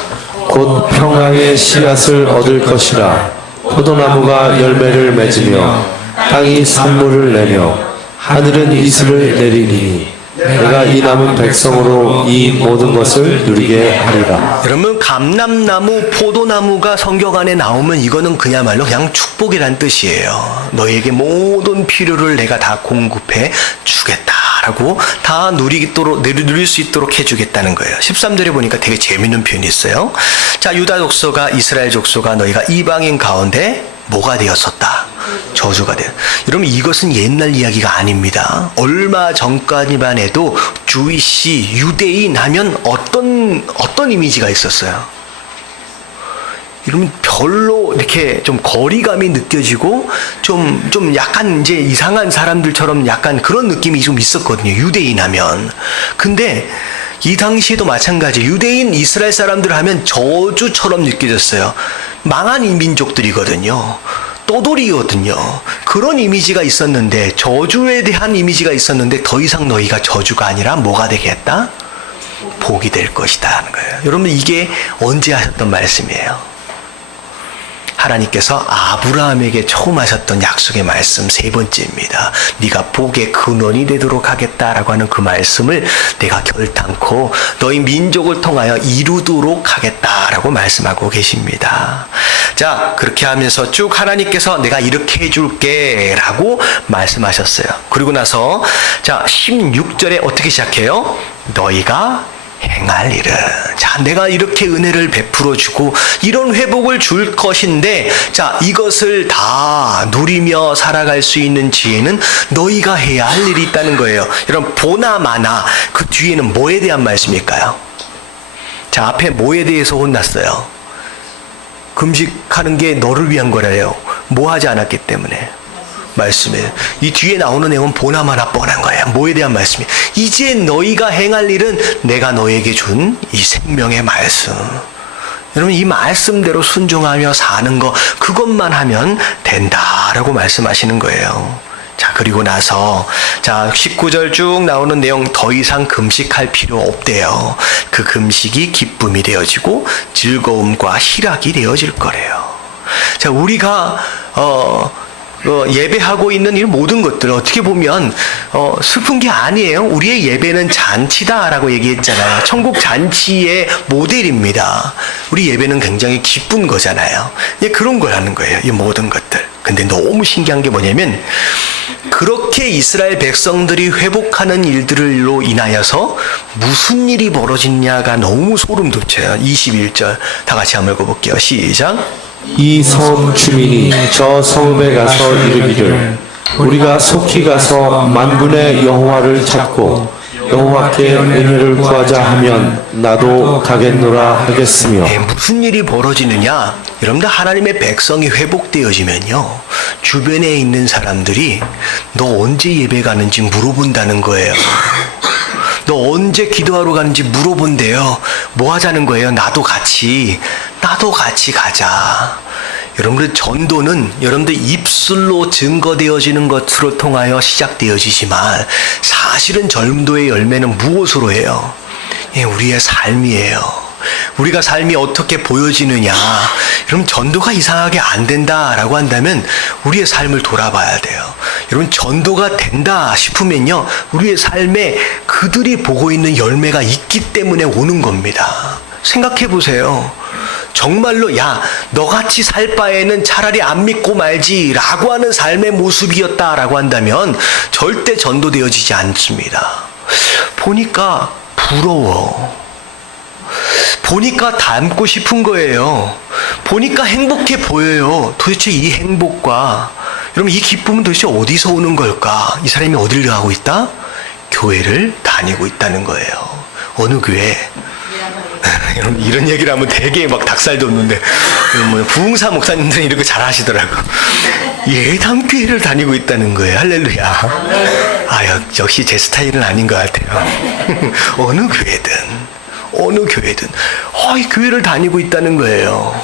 곧 평강의 씨앗을 얻을 것이라. 포도나무가 열매를 맺으며 땅이 산물을 내며 하늘은 이슬을 내리니 내가 이 남은 백성으로 이 모든 것을 누리게 하리라. 여러분, 감람나무, 포도나무가 성경 안에 나오면 이거는 그야말로 그냥 축복이란 뜻이에요. 너에게 모든 필요를 내가 다 공급해 주겠다라고, 다 누릴 수 있도록 해주겠다는 거예요. 13절에 보니까 되게 재밌는 표현이 있어요. 자, 유다 족속과 이스라엘 족속과 너희가 이방인 가운데 뭐가 되었었다? 저주가 돼요. 여러분 이것은 옛날 이야기가 아닙니다. 얼마 전까지만 해도 주이시 유대인 하면 어떤 이미지가 있었어요? 이러면 별로 이렇게 좀 거리감이 느껴지고 좀 약간 이제 이상한 사람들처럼 약간 그런 느낌이 좀 있었거든요. 유대인 하면. 근데 이 당시에도 마찬가지. 유대인 이스라엘 사람들 하면 저주처럼 느껴졌어요. 망한 민족들이거든요. 떠돌이거든요. 그런 이미지가 있었는데 저주에 대한 이미지가 있었는데 더 이상 너희가 저주가 아니라 뭐가 되겠다? 복이 될 것이다 하는 거예요. 여러분 이게 언제 하셨던 말씀이에요? 하나님께서 아브라함에게 처음 하셨던 약속의 말씀 세 번째입니다. 네가 복의 근원이 되도록 하겠다라고 하는 그 말씀을 내가 결단코 너희 민족을 통하여 이루도록 하겠다라고 말씀하고 계십니다. 자, 그렇게 하면서 쭉 하나님께서 내가 이렇게 해줄게 라고 말씀하셨어요. 그리고 나서 자 16절에 어떻게 시작해요? 너희가 행할 일은 자 내가 이렇게 은혜를 베풀어 주고 이런 회복을 줄 것인데 자 이것을 다 누리며 살아갈 수 있는 지혜는 너희가 해야 할 일이 있다는 거예요. 여러분 보나 마나 그 뒤에는 뭐에 대한 말씀일까요? 자 앞에 뭐에 대해서 혼났어요? 금식하는 게 너를 위한 거래요. 뭐 하지 않았기 때문에 말씀이에요. 이 뒤에 나오는 내용은 보나마나 뻔한 거예요. 뭐에 대한 말씀이에요? 이제 너희가 행할 일은 내가 너에게 준 이 생명의 말씀. 여러분 이 말씀대로 순종하며 사는 거 그것만 하면 된다라고 말씀하시는 거예요. 자 그리고 나서 자 19절 쭉 나오는 내용 더 이상 금식할 필요 없대요. 그 금식이 기쁨이 되어지고 즐거움과 희락이 되어질 거래요. 자 우리가 예배하고 있는 이 모든 것들 어떻게 보면 슬픈 게 아니에요. 우리의 예배는 잔치다라고 얘기했잖아요. 천국 잔치의 모델입니다. 우리 예배는 굉장히 기쁜 거잖아요. 예, 그런 걸 하는 거예요. 이 모든 것들. 근데 너무 신기한 게 뭐냐면 그렇게 이스라엘 백성들이 회복하는 일들로 인하여서 무슨 일이 벌어졌냐가 너무 소름 돋쳐요. 21절 다 같이 한번 읽어볼게요. 시작. 이 섬 주민이 저 성읍에 가서 이르기를 우리가 속히 가서 만군의 여호와를 찾고 여호와께 은혜를 구하자 하면 나도 가겠노라 하겠으며. 무슨 일이 벌어지느냐? 여러분들 하나님의 백성이 회복되어지면요 주변에 있는 사람들이 너 언제 예배 가는지 물어본다는 거예요. 너 언제 기도하러 가는지 물어본대요. 뭐 하자는 거예요? 나도 같이 가자. 여러분들 전도는 여러분들 입술로 증거되어지는 것으로 통하여 시작되어지지만 사실은 전도의 열매는 무엇으로 해요? 예, 우리의 삶이에요. 우리가 삶이 어떻게 보여지느냐. 여러분 전도가 이상하게 안 된다라고 한다면 우리의 삶을 돌아봐야 돼요. 여러분 전도가 된다 싶으면요 우리의 삶에 그들이 보고 있는 열매가 있기 때문에 오는 겁니다. 생각해 보세요. 정말로 야 너같이 살 바에는 차라리 안 믿고 말지 라고 하는 삶의 모습이었다라고 한다면 절대 전도되어지지 않습니다. 보니까 부러워. 보니까 닮고 싶은 거예요. 보니까 행복해 보여요. 도대체 이 행복과 여러분 이 기쁨은 도대체 어디서 오는 걸까? 이 사람이 어디를 가고 있다? 교회를 다니고 있다는 거예요. 어느 교회? 여러분 이런 얘기를 하면 되게 막 닭살 돋는데 뭐 부흥사 목사님들은 이렇게 잘 하시더라고. 예담교회를 다니고 있다는 거예요. 할렐루야. 아 역시 제 스타일은 아닌 것 같아요. 어느 교회든 이 교회를 다니고 있다는 거예요.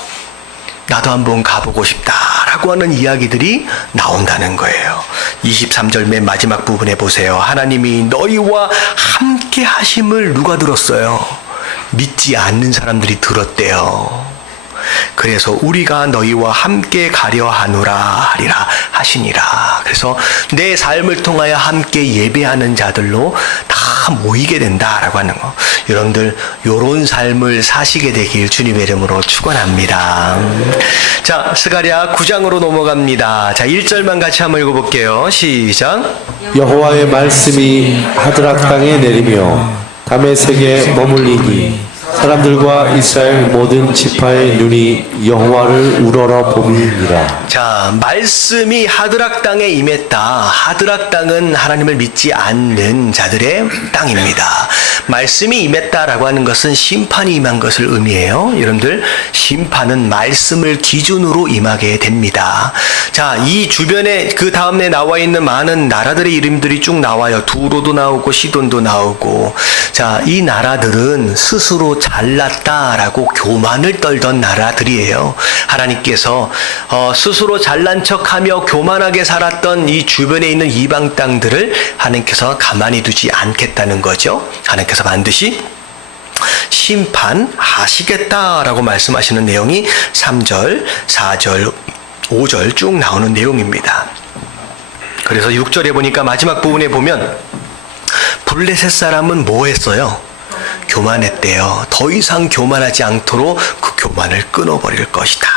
나도 한번 가보고 싶다라고 하는 이야기들이 나온다는 거예요. 23절 맨 마지막 부분에 보세요. 하나님이 너희와 함께 하심을 누가 들었어요? 믿지 않는 사람들이 들었대요. 그래서 우리가 너희와 함께 가려 하리라 하시니라. 그래서 내 삶을 통하여 함께 예배하는 자들로 다 모이게 된다라고 하는 거. 여러분들 요런 삶을 사시게 되길 주님의 이름으로 축원합니다. 자, 스가랴 9장으로 넘어갑니다. 자, 1절만 같이 한번 읽어볼게요. 시작. 여호와의 말씀이 하드락 땅에 내리며 다메섹에 머물리니 사람들과 이스라엘 모든 지파의 눈이 여호와를 우러러 봄이니라. 자, 말씀이 하드락 땅에 임했다. 하드락 땅은 하나님을 믿지 않는 자들의 땅입니다. 말씀이 임했다라고 하는 것은 심판이 임한 것을 의미해요. 여러분들, 심판은 말씀을 기준으로 임하게 됩니다. 자, 이 주변에 그 다음에 나와 있는 많은 나라들의 이름들이 쭉 나와요. 두로도 나오고 시돈도 나오고. 자, 이 나라들은 스스로 잘났다라고 교만을 떨던 나라들이에요. 하나님께서 스스로 잘난 척하며 교만하게 살았던 이 주변에 있는 이방 땅들을 하나님께서 가만히 두지 않겠다는 거죠. 하나님께서 반드시 심판하시겠다라고 말씀하시는 내용이 3절, 4절, 5절 쭉 나오는 내용입니다. 그래서 6절에 보니까 마지막 부분에 보면 블레셋 사람은 뭐 했어요? 교만했대요. 더 이상 교만하지 않도록 그 교만을 끊어버릴 것이다.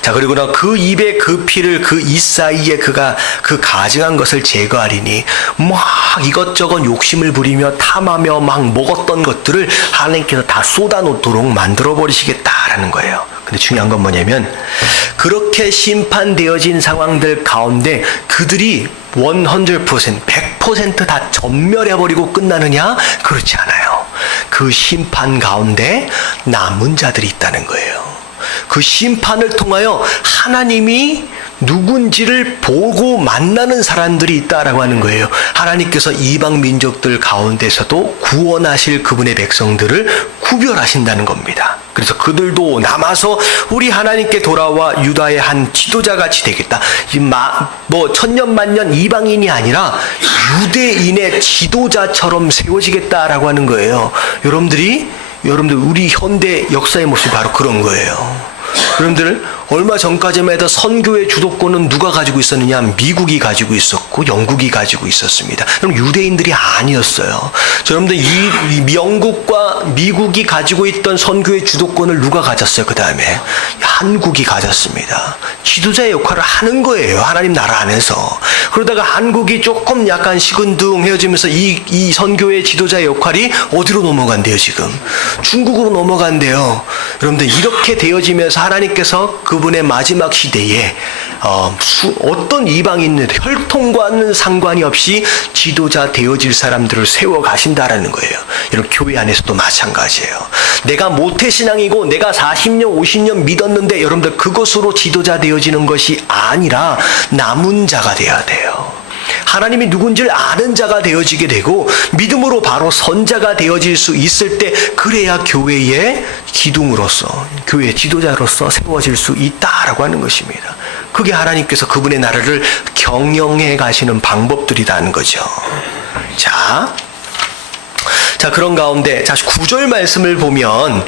자, 그리고 그 입에 그 피를 그 입 사이에 그가 그 가증한 것을 제거하리니 막 이것저것 욕심을 부리며 탐하며 막 먹었던 것들을 하나님께서 다 쏟아놓도록 만들어버리시겠다라는 거예요. 근데 중요한 건 뭐냐면 그렇게 심판되어진 상황들 가운데 그들이 100% 다 전멸해버리고 끝나느냐? 그렇지 않아요. 그 심판 가운데 남은 자들이 있다는 거예요. 그 심판을 통하여 하나님이 누군지를 보고 만나는 사람들이 있다라고 하는 거예요. 하나님께서 이방 민족들 가운데서도 구원하실 그분의 백성들을 구별하신다는 겁니다. 그래서 그들도 남아서 우리 하나님께 돌아와 유다의 한 지도자같이 되겠다. 천년만년 이방인이 아니라 유대인의 지도자처럼 세워지겠다라고 하는 거예요. 여러분들 우리 현대 역사의 모습이 바로 그런 거예요. 여러분들 얼마 전까지만 해도 선교의 주도권은 누가 가지고 있었느냐? 미국이 가지고 있었고 영국이 가지고 있었습니다. 그럼 유대인들이 아니었어요. 여러분들 이 영국과 미국이 가지고 있던 선교의 주도권을 누가 가졌어요? 그 다음에 한국이 가졌습니다. 지도자의 역할을 하는 거예요. 하나님 나라 안에서. 그러다가 한국이 조금 약간 시근둥해지면서 이 선교의 지도자의 역할이 어디로 넘어간대요? 지금 중국으로 넘어간대요. 여러분들 이렇게 되어지면서 하나님께서 그분의 마지막 시대에 어떤 이방인들 혈통과는 상관이 없이 지도자 되어질 사람들을 세워 가신다라는 거예요. 이런 교회 안에서도 마찬가지예요. 내가 모태신앙이고 내가 40년 50년 믿었는데 여러분들 그것으로 지도자 되어지는 것이 아니라 남은 자가 돼야 돼요. 하나님이 누군지를 아는 자가 되어지게 되고 믿음으로 바로 선자가 되어질 수 있을 때 그래야 교회의 기둥으로서 교회의 지도자로서 세워질 수 있다라고 하는 것입니다. 그게 하나님께서 그분의 나라를 경영해 가시는 방법들이라는 거죠. 자, 그런 가운데 9절 말씀을 보면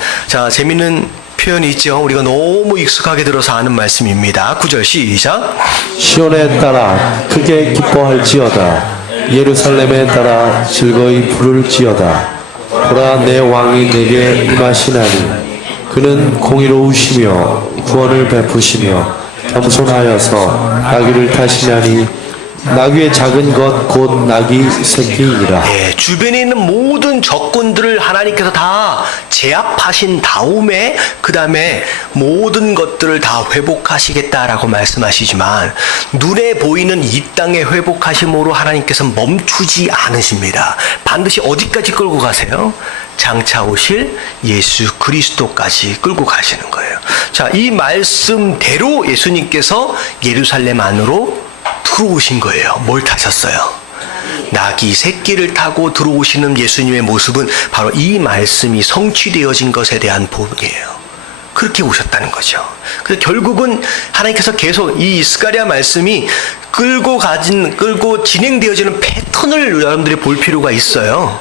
재미있는 표현이 있죠. 우리가 너무 익숙하게 들어서 아는 말씀입니다. 9절 시작. 시온에 따라 크게 기뻐할지어다. 예루살렘에 따라 즐거이 부를지어다. 보라, 내 왕이 내게 임하시나니 그는 공의로우시며 구원을 베푸시며 겸손하여서 나귀를 타시나니 나귀의 작은 것 곧 나귀 새끼이니라. 주변에 있는 모든 적군들을 하나님께서 다 제압하신 다음에 그 다음에 모든 것들을 다 회복하시겠다라고 말씀하시지만 눈에 보이는 이 땅의 회복하심으로 하나님께서 멈추지 않으십니다. 반드시 어디까지 끌고 가세요? 장차 오실 예수 그리스도까지 끌고 가시는 거예요. 이 말씀대로 예수님께서 예루살렘 안으로 들어오신 거예요. 뭘 타셨어요? 나귀 새끼를 타고 들어오시는 예수님의 모습은 바로 이 말씀이 성취되어진 것에 대한 보응이에요. 그렇게 오셨다는 거죠. 그래서 결국은 하나님께서 계속 이 스가랴 말씀이 끌고 진행되어지는 패턴을 여러분들이 볼 필요가 있어요.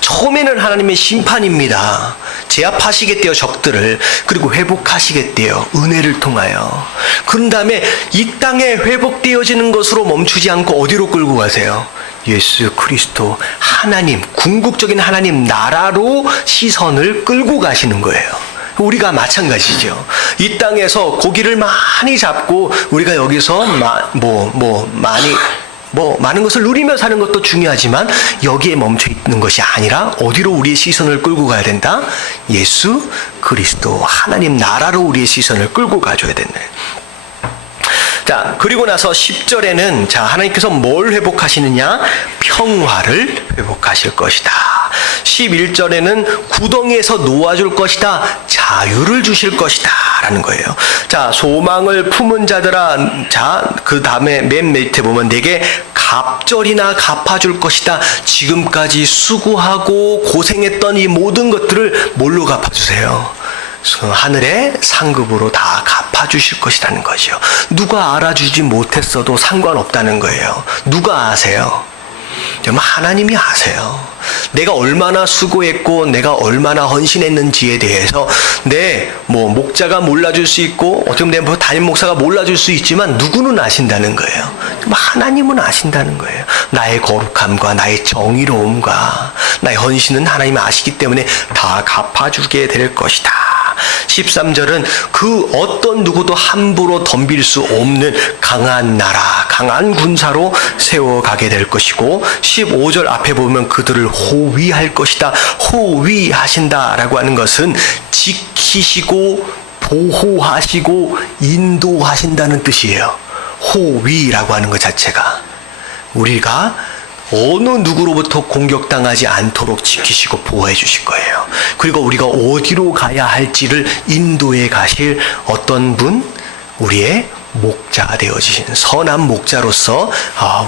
처음에는 하나님의 심판입니다. 제압하시겠대요, 적들을. 그리고 회복하시겠대요, 은혜를 통하여. 그런 다음에 이 땅에 회복되어지는 것으로 멈추지 않고 어디로 끌고 가세요? 예수 그리스도 하나님, 궁극적인 하나님 나라로 시선을 끌고 가시는 거예요. 우리가 마찬가지죠. 이 땅에서 고기를 많이 잡고 우리가 여기서 많이 뭐 많은 것을 누리며 사는 것도 중요하지만 여기에 멈춰 있는 것이 아니라 어디로 우리의 시선을 끌고 가야 된다? 예수 그리스도 하나님 나라로 우리의 시선을 끌고 가줘야 된다. 자, 그리고 나서 10절에는 자, 하나님께서 뭘 회복하시느냐? 평화를 회복하실 것이다. 11절에는 구덩이에서 놓아줄 것이다. 자유를 주실 것이다. 라는 거예요. 자, 소망을 품은 자들아, 자, 그 다음에 맨 밑에 보면 내게 갑절이나 갚아줄 것이다. 지금까지 수고하고 고생했던 이 모든 것들을 뭘로 갚아주세요? 하늘의 상급으로 다 갚아주실 것이라는 거죠. 누가 알아주지 못했어도 상관없다는 거예요. 누가 아세요? 정말 하나님이 아세요. 내가 얼마나 수고했고 내가 얼마나 헌신했는지에 대해서 목자가 몰라줄 수 있고 어쩌면 내 담임 목사가 몰라줄 수 있지만 누구는 아신다는 거예요. 하나님은 아신다는 거예요. 나의 거룩함과 나의 정의로움과 나의 헌신은 하나님이 아시기 때문에 다 갚아주게 될 것이다. 13절은 그 어떤 누구도 함부로 덤빌 수 없는 강한 나라, 강한 군사로 세워가게 될 것이고 15절 앞에 보면 그들을 호위할 것이다. 호위하신다라고 하는 것은 지키시고 보호하시고 인도하신다는 뜻이에요. 호위라고 하는 것 자체가 우리가 어느 누구로부터 공격당하지 않도록 지키시고 보호해 주실 거예요. 그리고 우리가 어디로 가야 할지를 인도해 가실 어떤 분? 우리의 목자가 되어주신 선한 목자로서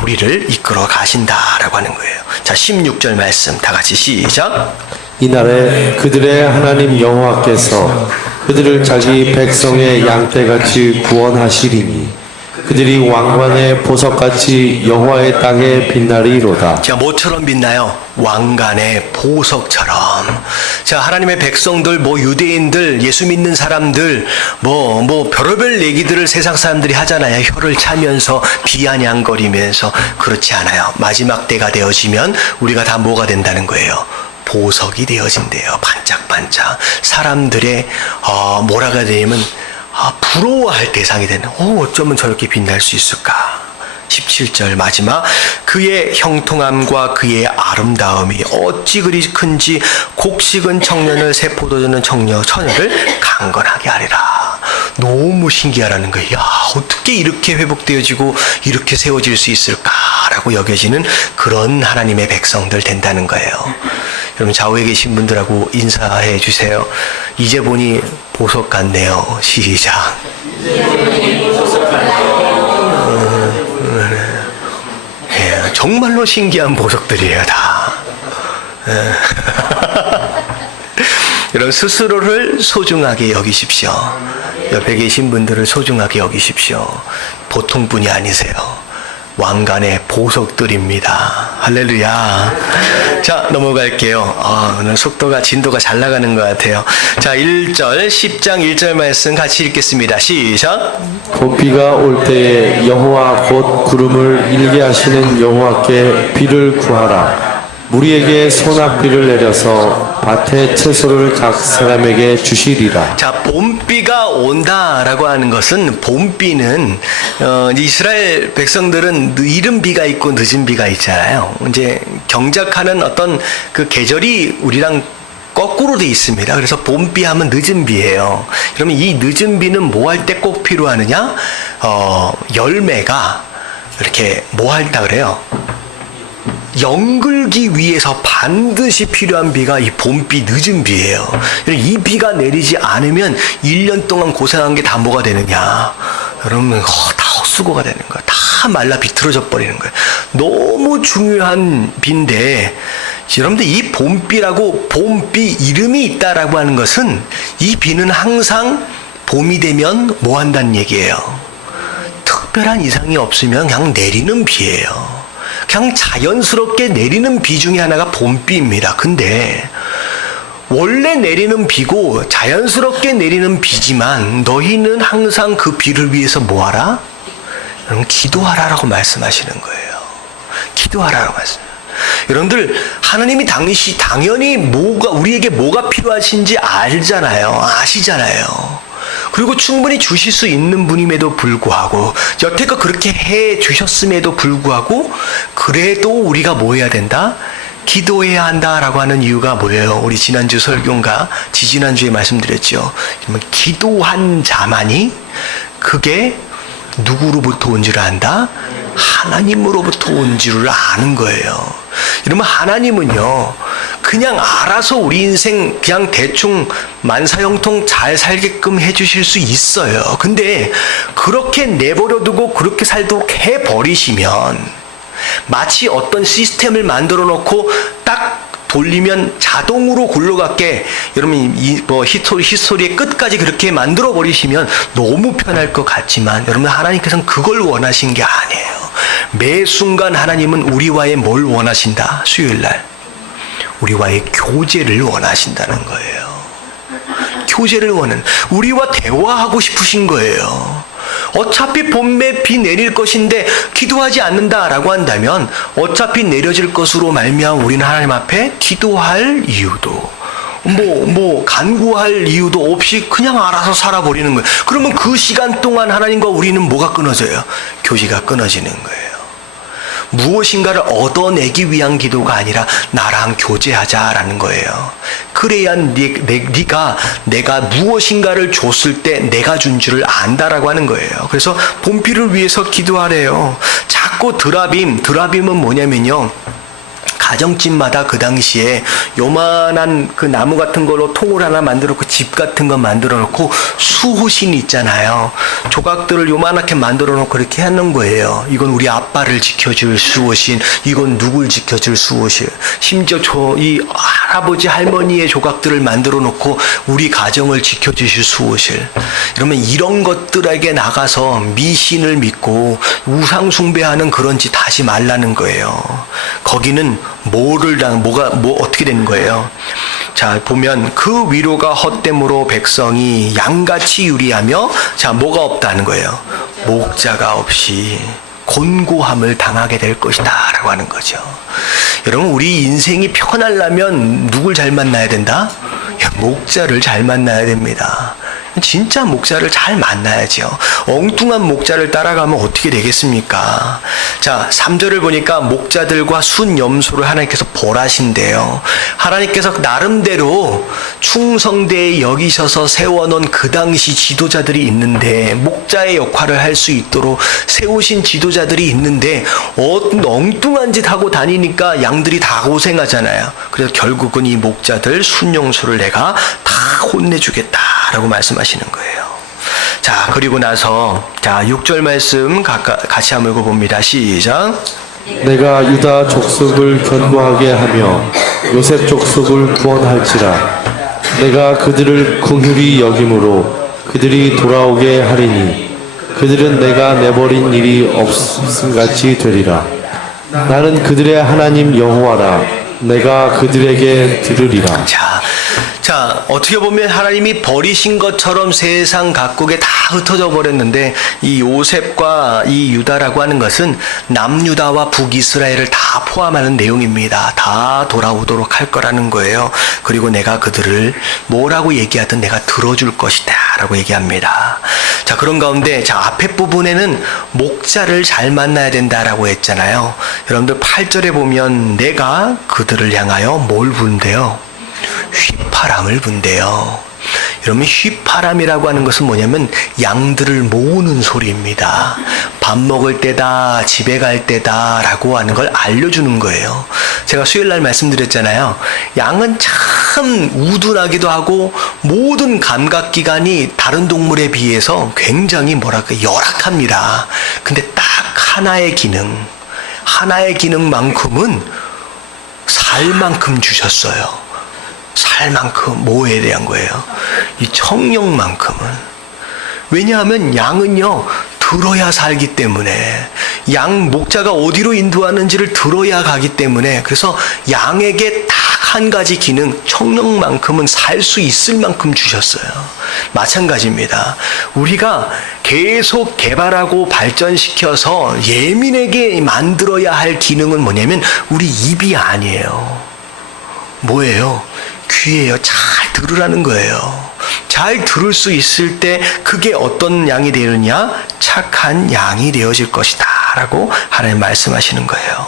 우리를 이끌어 가신다라고 하는 거예요. 자, 16절 말씀 다 같이 시작. 이날에 그들의 하나님 여호와께서 그들을 자기 백성의 양떼같이 구원하시리니 그들이 왕관의 보석같이 여호와의 땅에 빛나리로다. 자, 뭐처럼 빛나요? 왕관의 보석처럼. 자, 하나님의 백성들, 유대인들, 예수 믿는 사람들, 별의별 얘기들을 세상 사람들이 하잖아요. 혀를 차면서 비아냥거리면서. 그렇지 않아요. 마지막 때가 되어지면 우리가 다 뭐가 된다는 거예요? 보석이 되어진대요. 반짝반짝. 사람들의 뭐라가 되냐면 부러워할 대상이 되는. 어쩌면 저렇게 빛날 수 있을까? 17절 마지막 그의 형통함과 그의 아름다움이 어찌 그리 큰지 곡식은 청년을 새 포도주는 처녀를 강건하게 하리라. 너무 신기하라는 거예요. 야, 어떻게 이렇게 회복되어지고 이렇게 세워질 수 있을까라고 여겨지는 그런 하나님의 백성들 된다는 거예요. 여러분 좌우에 계신 분들하고 인사해 주세요. 이제 보니 보석 같네요. 시작. 정말로 신기한 보석들이에요, 다. 여러분 스스로를 소중하게 여기십시오. 옆에 계신 분들을 소중하게 여기십시오. 보통 분이 아니세요. 왕관의 보석들입니다. 할렐루야. 자, 넘어갈게요. 오늘 속도가 진도가 잘 나가는 것 같아요. 자, 1절 10장 1절 말씀 같이 읽겠습니다. 시작. 봄비가 올 때에 여호와 곧 구름을 일게 하시는 여호와께 비를 구하라. 무리에게 소낙비를 내려서 밭의 채소를 각 사람에게 주시리라. 자, 봄비가 온다라고 하는 것은 봄비는 이스라엘 백성들은 이른 비가 있고 늦은 비가 있잖아요. 이제 경작하는 어떤 그 계절이 우리랑 거꾸로 돼 있습니다. 그래서 봄비 하면 늦은 비예요. 그러면 이 늦은 비는 뭐 할 때 꼭 필요하느냐? 열매가 이렇게 뭐 할다 그래요? 연글기 위해서 반드시 필요한 비가 이 봄비 늦은 비예요. 이 비가 내리지 않으면 1년 동안 고생한 게 다 뭐가 되느냐? 여러분 다 헛수고가 되는 거야. 다 말라 비틀어져 버리는 거예요. 너무 중요한 비인데 여러분들 이 봄비라고 봄비 이름이 있다라고 하는 것은 이 비는 항상 봄이 되면 뭐 한다는 얘기예요. 특별한 이상이 없으면 그냥 내리는 비예요. 그냥 자연스럽게 내리는 비 중에 하나가 봄비입니다. 근데 원래 내리는 비고 자연스럽게 내리는 비지만 너희는 항상 그 비를 위해서 뭐하라? 여러분 기도하라라고 말씀하시는 거예요. 기도하라라고 말씀. 여러분들 하나님이 당연히 우리에게 뭐가 필요하신지 알잖아요. 아시잖아요. 그리고 충분히 주실 수 있는 분임에도 불구하고 여태껏 그렇게 해 주셨음에도 불구하고 그래도 우리가 뭐 해야 된다? 기도해야 한다라고 하는 이유가 뭐예요? 우리 지난주 설교인가 지지난주에 말씀드렸죠. 기도한 자만이 그게 누구로부터 온 줄 안다? 하나님으로부터 온 줄을 아는 거예요. 이러면 하나님은요, 그냥 알아서 우리 인생 그냥 대충 만사형통 잘 살게끔 해주실 수 있어요. 근데 그렇게 내버려두고 그렇게 살도록 해버리시면 마치 어떤 시스템을 만들어 놓고 딱 돌리면 자동으로 굴러가게, 여러분 히스토리의 끝까지 그렇게 만들어 버리시면 너무 편할 것 같지만 여러분 하나님께서는 그걸 원하신 게 아니에요. 매 순간 하나님은 우리와의 뭘 원하신다? 수요일날 우리와의 교제를 원하신다는 거예요. 교제를 원하는, 우리와 대화하고 싶으신 거예요. 어차피 봄에 비 내릴 것인데 기도하지 않는다라고 한다면 어차피 내려질 것으로 말미암아 우리는 하나님 앞에 기도할 이유도 간구할 이유도 없이 그냥 알아서 살아버리는 거예요. 그러면 그 시간 동안 하나님과 우리는 뭐가 끊어져요? 교제가 끊어지는 거예요. 무엇인가를 얻어내기 위한 기도가 아니라 나랑 교제하자라는 거예요. 그래야 네가 내가 무엇인가를 줬을 때 내가 준 줄을 안다라고 하는 거예요. 그래서 본필을 위해서 기도하래요. 자꾸 드라빔은 뭐냐면요, 가정집마다 그 당시에 요만한 그 나무 같은 걸로 통을 하나 만들어 놓고 집 같은 거 만들어 놓고 수호신 있잖아요. 조각들을 요만하게 만들어 놓고 이렇게 하는 거예요. 이건 우리 아빠를 지켜줄 수호신, 이건 누굴 지켜줄 수호신, 심지어 이 할아버지 할머니의 조각들을 만들어 놓고 우리 가정을 지켜주실 수호실. 이러면 이런 것들에게 나가서 미신을 믿고 우상 숭배하는 그런 짓 하지 말라는 거예요. 거기는 어떻게 되는 거예요? 자, 보면 그 위로가 헛됨으로 백성이 양같이 유리하며, 자, 뭐가 없다는 거예요? 목자가 없이 곤고함을 당하게 될 것이다 라고 하는 거죠. 여러분, 우리 인생이 편하려면 누굴 잘 만나야 된다? 목자를 잘 만나야 됩니다. 진짜 목자를 잘 만나야죠. 엉뚱한 목자를 따라가면 어떻게 되겠습니까? 자, 3절을 보니까 목자들과 순염소를 하나님께서 벌하신대요. 하나님께서 나름대로 충성되이 여기셔서 세워놓은 그 당시 지도자들이 있는데, 목자의 역할을 할 수 있도록 세우신 지도자들이 있는데 엉뚱한 짓 하고 다니니까 양들이 다 고생하잖아요. 그래서 결국은 이 목자들 순염소를 내가 다 혼내주겠다라고 말씀하시는 거예요. 자, 그리고 나서 6절 말씀 같이 한번 읽어봅니다. 시작. 내가 유다 족속을 견고하게 하며 요셉 족속을 구원할지라. 내가 그들을 긍휼히 여김으로 그들이 돌아오게 하리니 그들은 내가 내버린 일이 없음같이 되리라. 나는 그들의 하나님 여호와라. 내가 그들에게 들으리라. 자, 어떻게 보면 하나님이 버리신 것처럼 세상 각국에 다 흩어져 버렸는데, 이 요셉과 이 유다라고 하는 것은 남유다와 북이스라엘을 다 포함하는 내용입니다. 다 돌아오도록 할 거라는 거예요. 그리고 내가 그들을 뭐라고 얘기하든 내가 들어줄 것이다 라고 얘기합니다. 자, 그런 가운데 앞에 부분에는 목자를 잘 만나야 된다라고 했잖아요. 여러분들 8절에 보면 내가 그들을 향하여 뭘 부른대요? 휘파람을 분대요. 여러분, 휘파람이라고 하는 것은 뭐냐면 양들을 모으는 소리입니다. 밥 먹을 때다, 집에 갈 때다 라고 하는 걸 알려주는 거예요. 제가 수요일날 말씀드렸잖아요. 양은 참 우둔하기도 하고 모든 감각기관이 다른 동물에 비해서 굉장히 열악합니다. 근데 딱 하나의 기능만큼은 살 만큼 주셨어요. 살 만큼 뭐에 대한 거예요? 이 청력만큼은. 왜냐하면 양은요, 들어야 살기 때문에, 목자가 어디로 인도하는지를 들어야 가기 때문에, 그래서 양에게 딱 한 가지 기능, 청력만큼은 살 수 있을 만큼 주셨어요. 마찬가지입니다. 우리가 계속 개발하고 발전시켜서 예민하게 만들어야 할 기능은 뭐냐면 우리 입이 아니에요. 뭐예요? 귀예요. 잘 들으라는 거예요. 잘 들을 수 있을 때 그게 어떤 양이 되느냐? 착한 양이 되어질 것이다 라고 하나님 말씀하시는 거예요.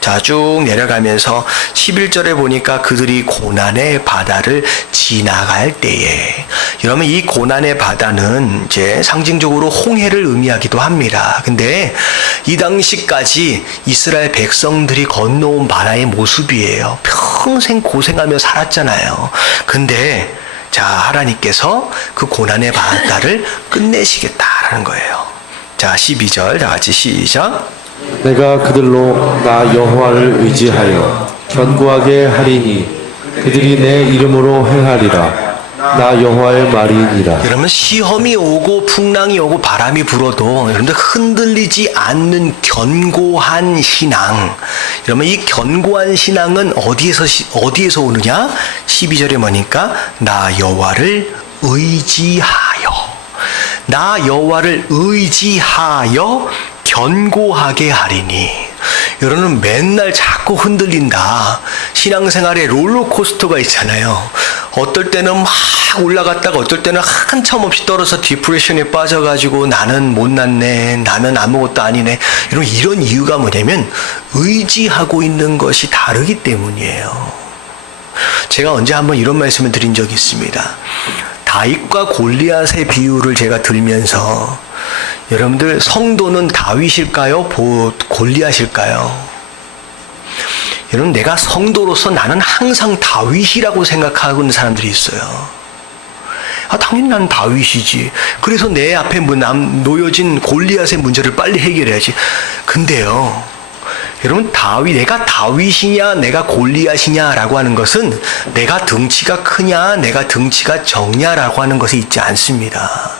자, 쭉 내려가면서 11절에 보니까 그들이 고난의 바다를 지나갈 때에, 여러분 이 고난의 바다는 이제 상징적으로 홍해를 의미하기도 합니다. 근데 이 당시까지 이스라엘 백성들이 건너온 바다의 모습이에요. 평생 고생하며 살았잖아요. 근데 자, 하나님께서 그 고난의 바다를 끝내시겠다라는 거예요. 자, 12절 다 같이 시작. 내가 그들로 나 여호와를 의지하여 견고하게 하리니 그들이 내 이름으로 행하리라. 나 여호와의 말이니라. 여러분 시험이 오고 풍랑이 오고 바람이 불어도 여러분들 흔들리지 않는 견고한 신앙. 여러분 이 견고한 신앙은 어디에서 오느냐? 12절에 뭐니까 나 여호와를 의지하여. 나 여호와를 의지하여 견고하게 하리니. 여러분 맨날 자꾸 흔들린다. 신앙생활에 롤러코스터가 있잖아요. 어떨 때는 막 올라갔다가 어떨 때는 한참 없이 떨어져 디프레션에 빠져가지고 나는 못났네, 나는 아무것도 아니네. 이런 이유가 뭐냐면 의지하고 있는 것이 다르기 때문이에요. 제가 언제 한번 이런 말씀을 드린 적이 있습니다. 다윗과 골리앗의 비유를 제가 들면서 여러분들 성도는 다윗일까요? 골리앗일까요? 여러분 내가 성도로서 나는 항상 다윗이라고 생각하고 있는 사람들이 있어요. 당연히 나는 다윗이지. 그래서 내 앞에 놓여진 골리앗의 문제를 빨리 해결해야지. 근데요, 여러분 내가 다윗이냐 내가 골리앗이냐라고 하는 것은 내가 덩치가 크냐 내가 덩치가 적냐라고 하는 것이 있지 않습니다.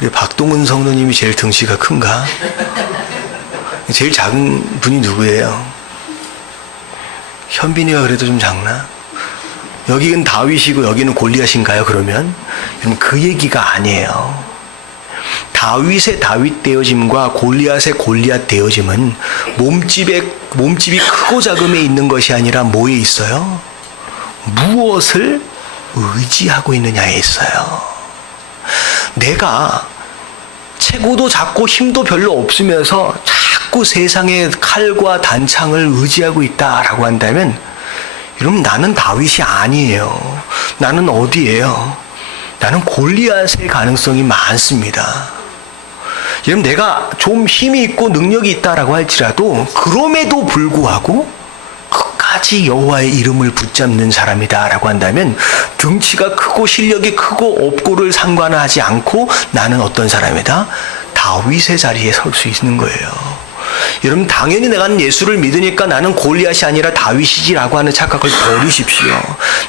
우리 박동은 성도님이 제일 덩치가 큰가? 제일 작은 분이 누구예요? 현빈이가 그래도 좀 작나? 여기는 다윗이고 여기는 골리앗인가요? 그러면 여러분 그 얘기가 아니에요. 다윗의 다윗 되어짐과 골리앗의 골리앗 되어짐은 몸집이 크고 작음에 있는 것이 아니라 뭐에 있어요? 무엇을 의지하고 있느냐에 있어요. 내가 체구도 작고 힘도 별로 없으면서 자꾸 세상의 칼과 단창을 의지하고 있다라고 한다면 여러분 나는 다윗이 아니에요. 나는 어디예요? 나는 골리앗의 가능성이 많습니다. 여러분 내가 좀 힘이 있고 능력이 있다라고 할지라도 그럼에도 불구하고 끝까지 여호와의 이름을 붙잡는 사람이다라고 한다면 등치가 크고 실력이 크고 없고를 상관하지 않고 나는 어떤 사람이다? 다윗의 자리에 설 수 있는 거예요. 여러분 당연히 내가 예수를 믿으니까 나는 골리앗이 아니라 다윗이지라고 하는 착각을 버리십시오.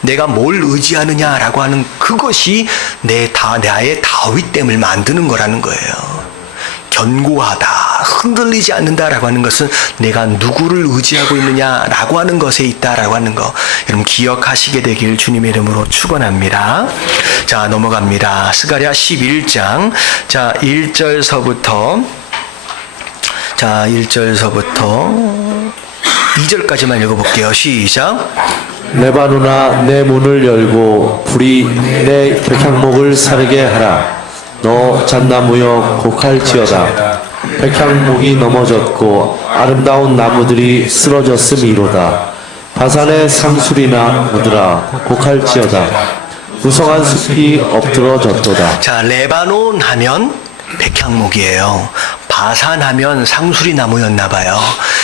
내가 뭘 의지하느냐라고 하는 그것이 나의 다윗됨을 만드는 거라는 거예요. 견고하다, 흔들리지 않는다라고 하는 것은 내가 누구를 의지하고 있느냐라고 하는 것에 있다라고 하는 거 여러분 기억하시게 되길 주님의 이름으로 축원합니다. 자, 넘어갑니다. 스가랴 11장 자 1절서부터 2절까지만 읽어볼게요. 시작. 레바노나 내 문을 열고 불이 내 백향목을 사르게 하라. 너 잣나무여 곡할지어다. 백향목이 넘어졌고 아름다운 나무들이 쓰러졌음이로다. 바산의 상술이나 무드라 곡할지어다. 무성한 숲이 엎드러졌도다. 자, 레바논 하면 백향목이에요. 바산 하면 상수리 나무였나 봐요.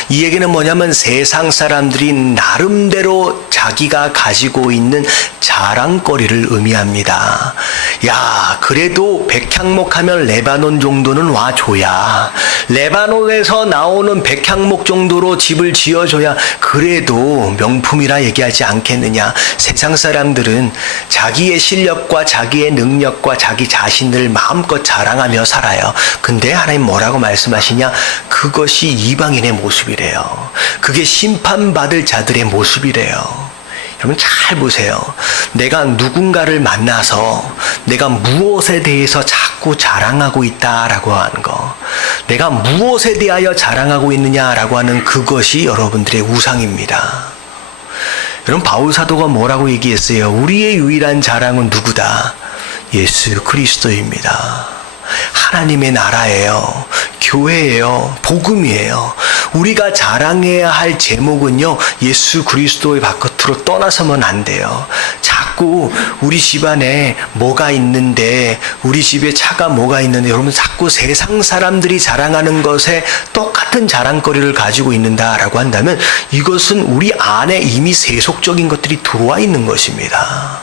이 얘기는 뭐냐면 세상 사람들이 나름대로 자기가 가지고 있는 자랑거리를 의미합니다. 야, 그래도 백향목 하면 레바논 정도는 와줘야, 레바논에서 나오는 백향목 정도로 집을 지어줘야 그래도 명품이라 얘기하지 않겠느냐. 세상 사람들은 자기의 실력과 자기의 능력과 자기 자신을 마음껏 자랑하며 살아요. 근데 하나님 뭐라고 말씀하시냐? 그것이 이방인의 모습이래요. 그게 심판받을 자들의 모습이래요. 여러분 잘 보세요. 내가 누군가를 만나서 내가 무엇에 대해서 자꾸 자랑하고 있다라고 하는 거, 내가 무엇에 대하여 자랑하고 있느냐라고 하는 그것이 여러분들의 우상입니다. 여러분 바울 사도가 뭐라고 얘기했어요? 우리의 유일한 자랑은 누구다? 예수 그리스도입니다. 하나님의 나라예요. 교회예요. 복음이에요. 우리가 자랑해야 할 제목은요, 예수 그리스도의 바깥으로 떠나서면 안 돼요. 자꾸 우리 집안에 뭐가 있는데, 우리 집에 차가 뭐가 있는데, 여러분 자꾸 세상 사람들이 자랑하는 것에 똑같은 자랑거리를 가지고 있는다라고 한다면 이것은 우리 안에 이미 세속적인 것들이 들어와 있는 것입니다.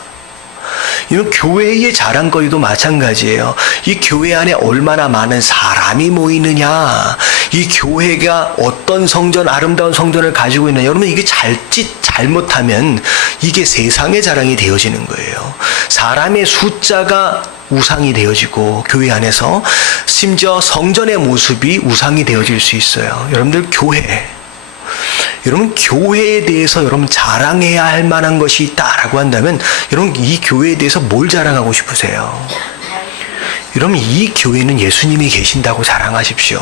이런 교회의 자랑거리도 마찬가지예요. 이 교회 안에 얼마나 많은 사람이 모이느냐, 이 교회가 어떤 성전, 아름다운 성전을 가지고 있느냐. 여러분 이게 잘못하면 이게 세상의 자랑이 되어지는 거예요. 사람의 숫자가 우상이 되어지고 교회 안에서 심지어 성전의 모습이 우상이 되어질 수 있어요. 여러분들 여러분 교회에 대해서 여러분 자랑해야 할 만한 것이 있다라고 한다면 여러분 이 교회에 대해서 뭘 자랑하고 싶으세요? 여러분 이 교회는 예수님이 계신다고 자랑하십시오.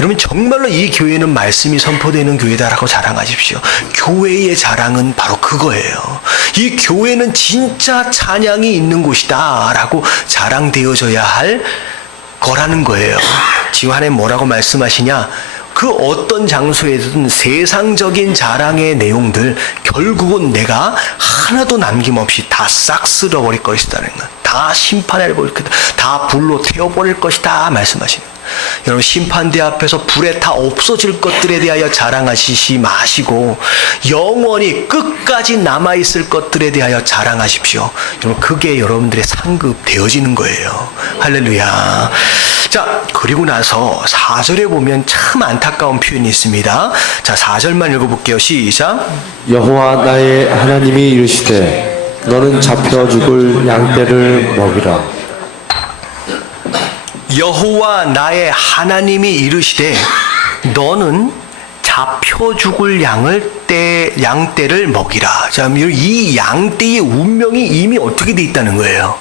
여러분 정말로 이 교회는 말씀이 선포되는 교회다라고 자랑하십시오. 교회의 자랑은 바로 그거예요. 이 교회는 진짜 찬양이 있는 곳이다 라고 자랑되어져야 할 거라는 거예요. 지금 하나님 뭐라고 말씀하시냐? 그 어떤 장소에서든 세상적인 자랑의 내용들 결국은 내가 하나도 남김없이 다 싹 쓸어버릴 것이다는 것, 다 심판해버릴 것이다, 다 불로 태워버릴 것이다 말씀하시는 거예요. 여러분 심판대 앞에서 불에 다 없어질 것들에 대하여 자랑하시지 마시고 영원히 끝까지 남아있을 것들에 대하여 자랑하십시오. 여러분 그게 여러분들의 상급 되어지는 거예요. 할렐루야. 자, 그리고 나서 4절에 보면 참 안타까운 표현이 있습니다. 자, 4절만 읽어볼게요. 시작. 여호와 나의 하나님이 이르시되 너는 잡혀 죽을 양떼를 먹이라. 여호와 나의 하나님이 이르시되 너는 잡혀 죽을 양떼를 먹이라. 자, 이 양떼의 운명이 이미 어떻게 돼 있다는 거예요?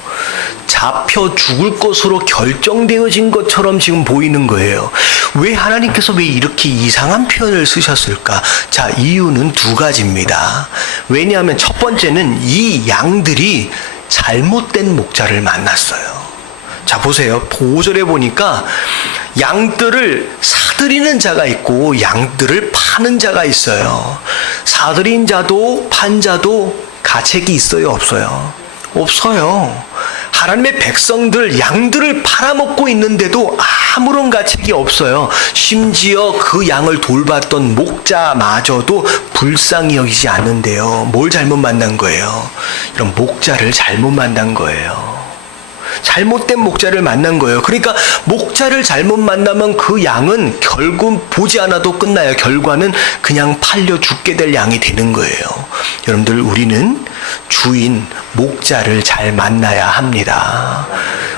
잡혀 죽을 것으로 결정되어진 것처럼 지금 보이는 거예요. 왜 하나님께서 왜 이렇게 이상한 표현을 쓰셨을까? 자, 이유는 두 가지입니다. 왜냐하면 첫 번째는 이 양들이 잘못된 목자를 만났어요. 자, 보세요. 5절에 보니까 양들을 사들이는 자가 있고 양들을 파는 자가 있어요. 사들인 자도 판 자도 가책이 있어요, 없어요? 없어요. 하나님의 백성들 양들을 팔아먹고 있는데도 아무런 가책이 없어요. 심지어 그 양을 돌봤던 목자마저도 불쌍히 여기지 않는데요. 뭘 잘못 만난 거예요? 이런 목자를 잘못 만난 거예요. 잘못된 목자를 만난 거예요. 그러니까 목자를 잘못 만나면 그 양은 결국 보지 않아도 끝나요. 결과는 그냥 팔려 죽게 될 양이 되는 거예요. 여러분들 우리는 주인 목자를 잘 만나야 합니다.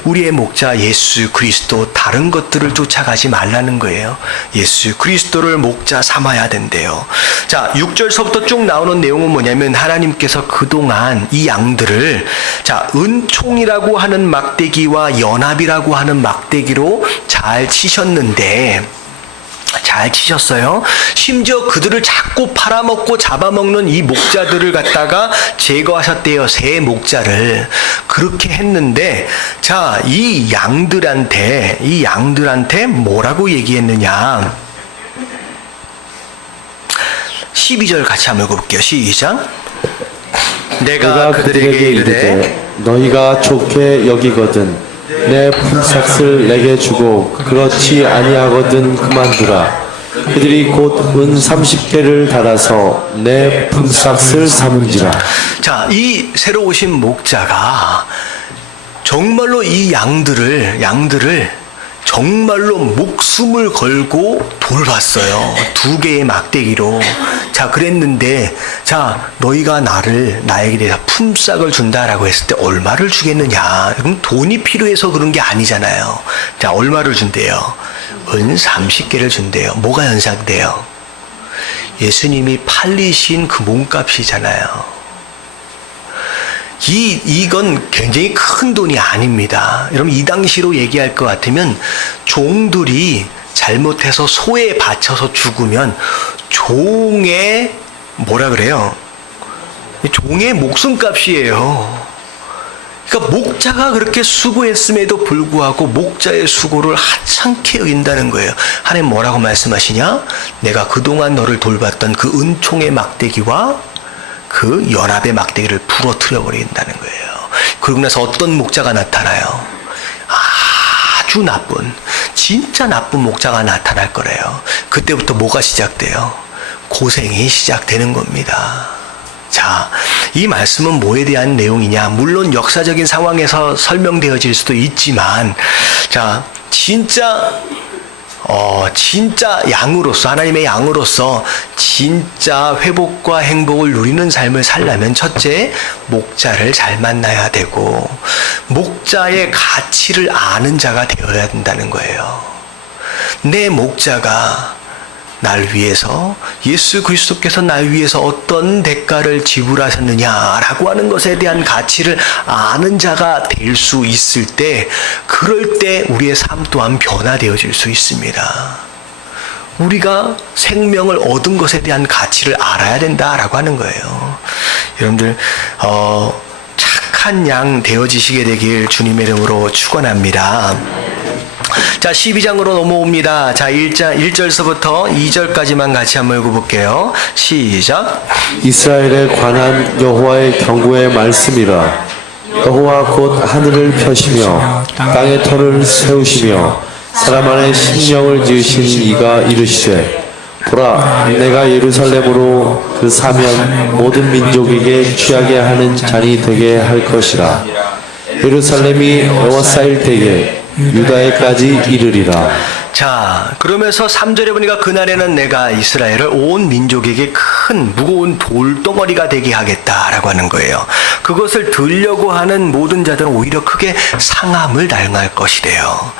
우리의 목자 예수 그리스도, 다른 것들을 쫓아가지 말라는 거예요. 예수 그리스도를 목자 삼아야 된대요. 자, 6절서부터 쭉 나오는 내용은 뭐냐면 하나님께서 그동안 이 양들을 자, 은총이라고 하는 막대기와 연합이라고 하는 막대기로 잘 치셨는데, 잘 치셨어요. 심지어 그들을 자꾸 팔아먹고 잡아먹는 이 목자들을 갖다가 제거하셨대요. 새 목자를. 그렇게 했는데, 자, 이 양들한테 뭐라고 얘기했느냐? 12절 같이 한번 읽어볼게요. 시작. 내가 그들에게 이르되 너희가 좋게 여기거든 내 품삯을 내게 주고 그렇지 아니하거든 그만두라. 그들이 곧 은 30개를 달아서 내 품삯을 삼은지라. 자, 이 새로 오신 목자가 정말로 이 양들을 정말로 목숨을 걸고 돌봤어요. 2개의 막대기로. 자, 그랬는데, 자, 너희가 나에게 대해서 품삯을 준다라고 했을 때 얼마를 주겠느냐? 그럼 돈이 필요해서 그런 게 아니잖아요. 자, 얼마를 준대요? 은 30개를 준대요. 뭐가 연상돼요? 예수님이 팔리신 그 몸값이잖아요. 이건 굉장히 큰 돈이 아닙니다. 여러분, 이 당시로 얘기할 것 같으면 종들이 잘못해서 소에 바쳐서 죽으면 종의 뭐라 그래요? 종의 목숨값이에요. 그러니까 목자가 그렇게 수고했음에도 불구하고 목자의 수고를 하찮게 여긴다는 거예요. 하나님 뭐라고 말씀하시냐? 내가 그동안 너를 돌봤던 그 은총의 막대기와 그 연합의 막대기를 부러뜨려 버린다는 거예요. 그러고 나서 어떤 목자가 나타나요? 아주 나쁜, 진짜 나쁜 목자가 나타날 거래요. 그때부터 뭐가 시작돼요? 고생이 시작되는 겁니다. 자, 이 말씀은 뭐에 대한 내용이냐? 물론 역사적인 상황에서 설명되어질 수도 있지만, 자, 진짜 양으로서, 하나님의 양으로서 진짜 회복과 행복을 누리는 삶을 살려면 첫째, 목자를 잘 만나야 되고, 목자의 가치를 아는 자가 되어야 된다는 거예요. 내 목자가 날 위해서, 예수 그리스도께서 날 위해서 어떤 대가를 지불하셨느냐라고 하는 것에 대한 가치를 아는 자가 될 수 있을 때, 그럴 때 우리의 삶 또한 변화되어질 수 있습니다. 우리가 생명을 얻은 것에 대한 가치를 알아야 된다라고 하는 거예요. 여러분들 착한 양 되어지시게 되길 주님의 이름으로 축원합니다. 자, 12장으로 넘어옵니다. 자, 1절서부터 2절까지만 같이 한번 읽어볼게요. 시작. 이스라엘에 관한 여호와의 경고의 말씀이라. 여호와 곧 하늘을 펴시며 땅의 터를 세우시며 사람 안에 심령을 지으신 이가 이르시되, 보라, 내가 예루살렘으로 그 사면 모든 민족에게 취하게 하는 잔이 되게 할 것이라. 예루살렘이 에워싸일 때에 유다에까지 이르리라. 자, 그러면서 3절에 보니까 그날에는 내가 이스라엘을 온 민족에게 큰 무거운 돌덩어리가 되게 하겠다라고 하는 거예요. 그것을 들려고 하는 모든 자들은 오히려 크게 상함을 당할 것이래요.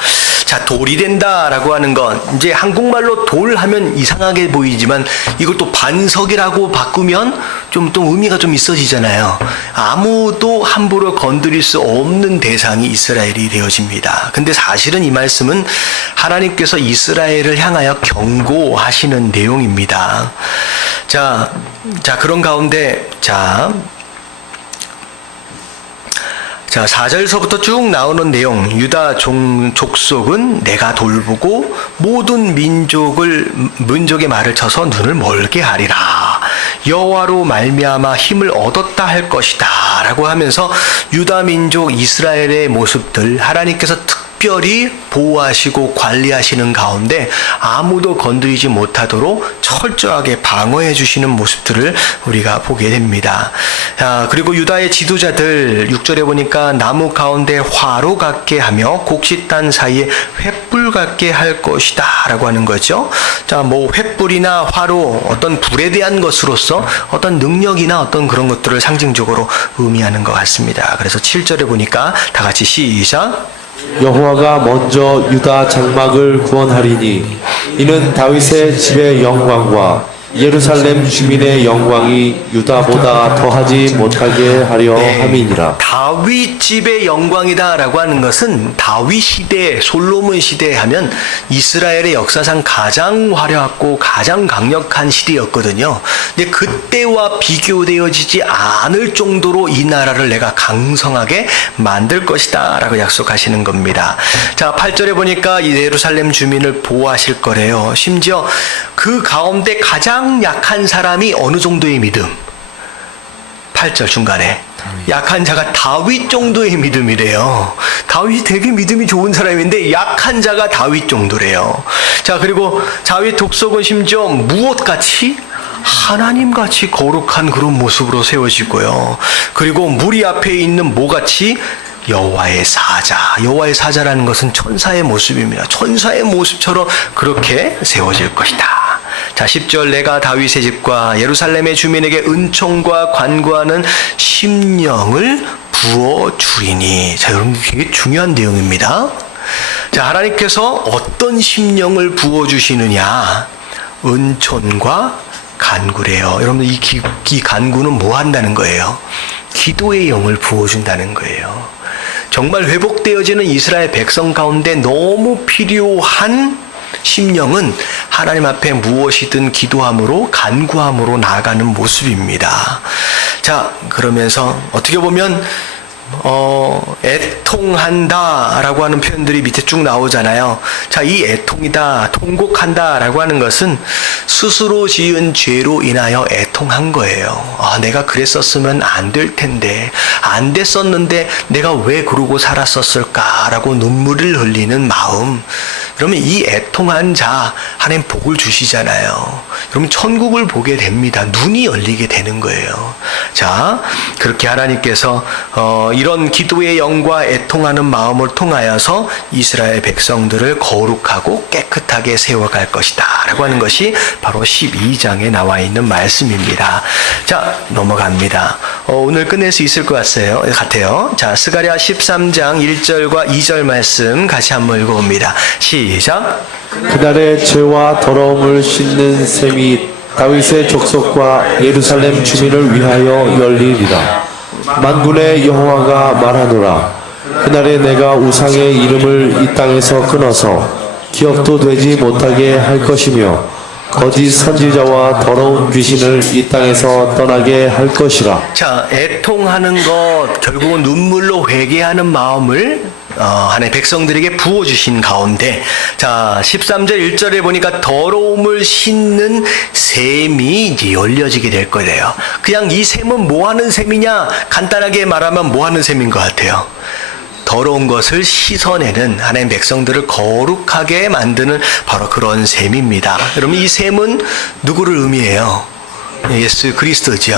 자, 돌이 된다라고 하는 건, 이제 한국말로 돌 하면 이상하게 보이지만 이걸 또 반석이라고 바꾸면 좀 또 의미가 좀 있어지잖아요. 아무도 함부로 건드릴 수 없는 대상이 이스라엘이 되어집니다. 근데 사실은 이 말씀은 하나님께서 이스라엘을 향하여 경고하시는 내용입니다. 자, 그런 가운데, 자, 4절서부터 쭉 나오는 내용, 유다 족속은 내가 돌보고 모든 민족의 말을 쳐서 눈을 멀게 하리라. 여호와로 말미암아 힘을 얻었다 할 것이다 라고 하면서 유다 민족 이스라엘의 모습들, 하나님께서 특별히 보호하시고 관리하시는 가운데 아무도 건드리지 못하도록 철저하게 방어해 주시는 모습들을 우리가 보게 됩니다. 그리고 유다의 지도자들 6절에 보니까 나무 가운데 화로 같게 하며 곡식단 사이에 횃불 같게 할 것이다 라고 하는 거죠. 자, 뭐 횃불이나 화로, 어떤 불에 대한 것으로서 어떤 능력이나 어떤 그런 것들을 상징적으로 의미하는 것 같습니다. 그래서 7절에 보니까 다 같이 시작. 여호와가 먼저 유다 장막을 구원하리니 이는 다윗의 집의 영광과 예루살렘 주민의 영광이 유다보다 더하지 못하게 하려 함이니라. 다윗 집의 영광이다라고 하는 것은 다윗 시대, 솔로몬 시대 하면 이스라엘의 역사상 가장 화려하고 가장 강력한 시대였거든요. 근데 그때와 비교되어지지 않을 정도로 이 나라를 내가 강성하게 만들 것이다 라고 약속하시는 겁니다. 자, 8절에 보니까 이 예루살렘 주민을 보호하실 거래요. 심지어 그 가운데 가장 약한 사람이 어느 정도의 믿음? 8절 중간에 약한 자가 다윗 정도의 믿음이래요. 다윗이 되게 믿음이 좋은 사람인데 약한 자가 다윗 정도래요. 자, 그리고 다윗 족속은 심지어 무엇같이? 하나님같이 거룩한 그런 모습으로 세워지고요. 그리고 무리 앞에 있는 뭐같이? 여호와의 사자. 여호와의 사자라는 것은 천사의 모습입니다. 천사의 모습처럼 그렇게 세워질 것이다. 자, 10절 내가 다윗의 집과 예루살렘의 주민에게 은총과 관구하는 심령을 부어주리니. 자, 여러분, 되게 중요한 내용입니다. 자, 하나님께서 어떤 심령을 부어주시느냐? 은총과 간구래요. 여러분들, 이 간구는 뭐 한다는 거예요? 기도의 영을 부어준다는 거예요. 정말 회복되어지는 이스라엘 백성 가운데 너무 필요한 심령은 하나님 앞에 무엇이든 기도함으로 간구함으로 나아가는 모습입니다. 자, 그러면서 어떻게 보면 애통한다 라고 하는 표현들이 밑에 쭉 나오잖아요. 자, 이 애통이다, 통곡한다 라고 하는 것은 스스로 지은 죄로 인하여 애통한 거예요. 내가 그랬었으면 안 될 텐데, 안 됐었는데 내가 왜 그러고 살았었을까 라고 눈물을 흘리는 마음. 그러면 이 애통한 자, 하나님 복을 주시잖아요. 그러면 천국을 보게 됩니다. 눈이 열리게 되는 거예요. 자, 그렇게 하나님께서 이런 기도의 영과 애통하는 마음을 통하여서 이스라엘 백성들을 거룩하고 깨끗하게 세워갈 것이다 라고 하는 것이 바로 12장에 나와 있는 말씀입니다. 자, 넘어갑니다. 오늘 끝낼 수 있을 것 같아요. 자, 스가랴 13장 1절과 2절 말씀 같이 한번 읽어봅니다. 시작. 그날에 죄와 더러움을 씻는 셈이 다윗의 족속과 예루살렘 주민을 위하여 열리리라. 만군의 여호와가 말하노라. 그날에 내가 우상의 이름을 이 땅에서 끊어서 기억도 되지 못하게 할 것이며 거짓 선지자와 더러운 귀신을 이 땅에서 떠나게 할 것이라. 자, 애통하는 것, 결국은 눈물로 회개하는 마음을 하나님 백성들에게 부어주신 가운데, 자, 13절 1절에 보니까 더러움을 씻는 셈이 이제 열려지게 될 거예요. 그냥 이 셈은 뭐 하는 셈이냐? 간단하게 말하면 뭐 하는 셈인 것 같아요. 더러운 것을 씻어내는 하나님 백성들을 거룩하게 만드는 바로 그런 셈입니다. 여러분, 이 셈은 누구를 의미해요? 예수 그리스도죠.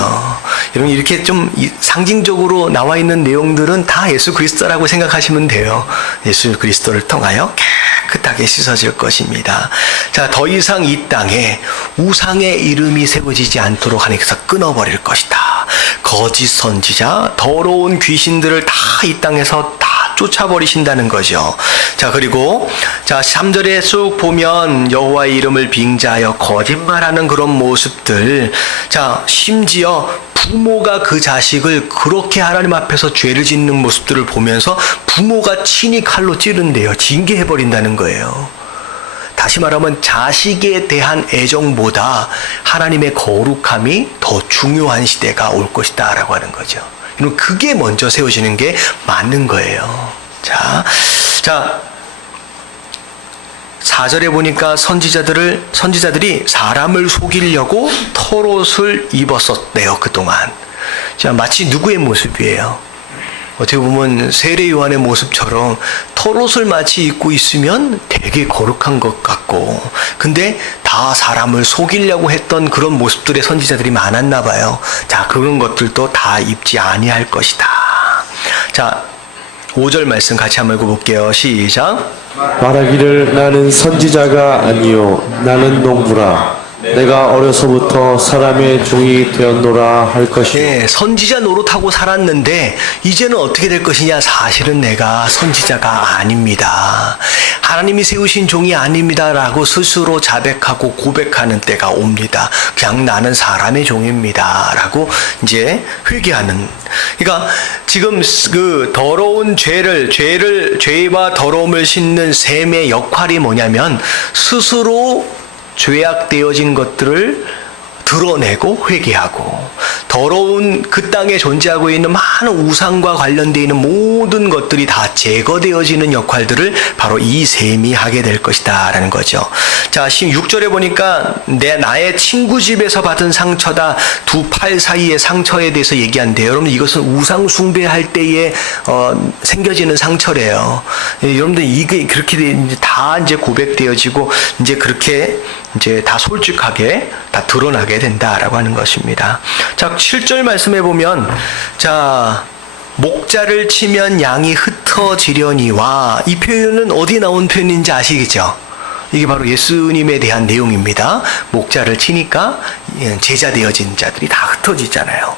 여러분, 이렇게 좀 상징적으로 나와 있는 내용들은 다 예수 그리스도라고 생각하시면 돼요. 예수 그리스도를 통하여 깨끗하게 씻어질 것입니다. 자, 더 이상 이 땅에 우상의 이름이 세워지지 않도록 하나님께서 끊어버릴 것이다. 거짓 선지자, 더러운 귀신들을 다 이 땅에서 다 쫓아버리신다는 거죠. 자, 그리고 자, 3절에 쭉 보면 여호와의 이름을 빙자하여 거짓말하는 그런 모습들. 자, 심지어 부모가 그 자식을 그렇게 하나님 앞에서 죄를 짓는 모습들을 보면서 부모가 친히 칼로 찌른대요. 징계해버린다는 거예요. 다시 말하면 자식에 대한 애정보다 하나님의 거룩함이 더 중요한 시대가 올 것이다 라고 하는 거죠. 그게 먼저 세워지는 게 맞는 거예요. 자, 4절에 보니까 선지자들이 사람을 속이려고 털옷을 입었었대요, 그동안. 자, 마치 누구의 모습이에요? 어떻게 보면 세례 요한의 모습처럼 털옷을 마치 입고 있으면 되게 거룩한 것 같고, 근데 다 사람을 속이려고 했던 그런 모습들의 선지자들이 많았나 봐요. 자, 그런 것들도 다 입지 아니할 것이다. 자, 5절 말씀 같이 한번 읽어볼게요. 시작. 말하기를 나는 선지자가 아니요 나는 농부라. 내가 어려서부터 사람의 종이 되었노라 할 것이요. 네, 선지자 노릇하고 살았는데 이제는 어떻게 될 것이냐? 사실은 내가 선지자가 아닙니다. 하나님이 세우신 종이 아닙니다라고 스스로 자백하고 고백하는 때가 옵니다. 그냥 나는 사람의 종입니다라고 이제 회개하는. 그러니까 지금 그 더러운 죄와 더러움을 씻는 셈의 역할이 뭐냐면 스스로 죄악되어진 것들을 드러내고 회개하고, 더러운 그 땅에 존재하고 있는 많은 우상과 관련되어 있는 모든 것들이 다 제거되어지는 역할들을 바로 이 셈이 하게 될 것이다 라는 거죠. 자, 16절에 보니까 나의 친구 집에서 받은 상처다. 두 팔 사이의 상처에 대해서 얘기한대요. 여러분, 이것은 우상 숭배할 때에 생겨지는 상처래요. 여러분들, 이게 그렇게 다 이제 고백되어지고 이제 그렇게 이제 다 솔직하게 다 드러나게 된다라고 하는 것입니다. 자, 7절 말씀해 보면, 자, 목자를 치면 양이 흩어지려니와, 이 표현은 어디 나온 표현인지 아시겠죠? 이게 바로 예수님에 대한 내용입니다. 목자를 치니까 제자 되어진 자들이 다 흩어지잖아요.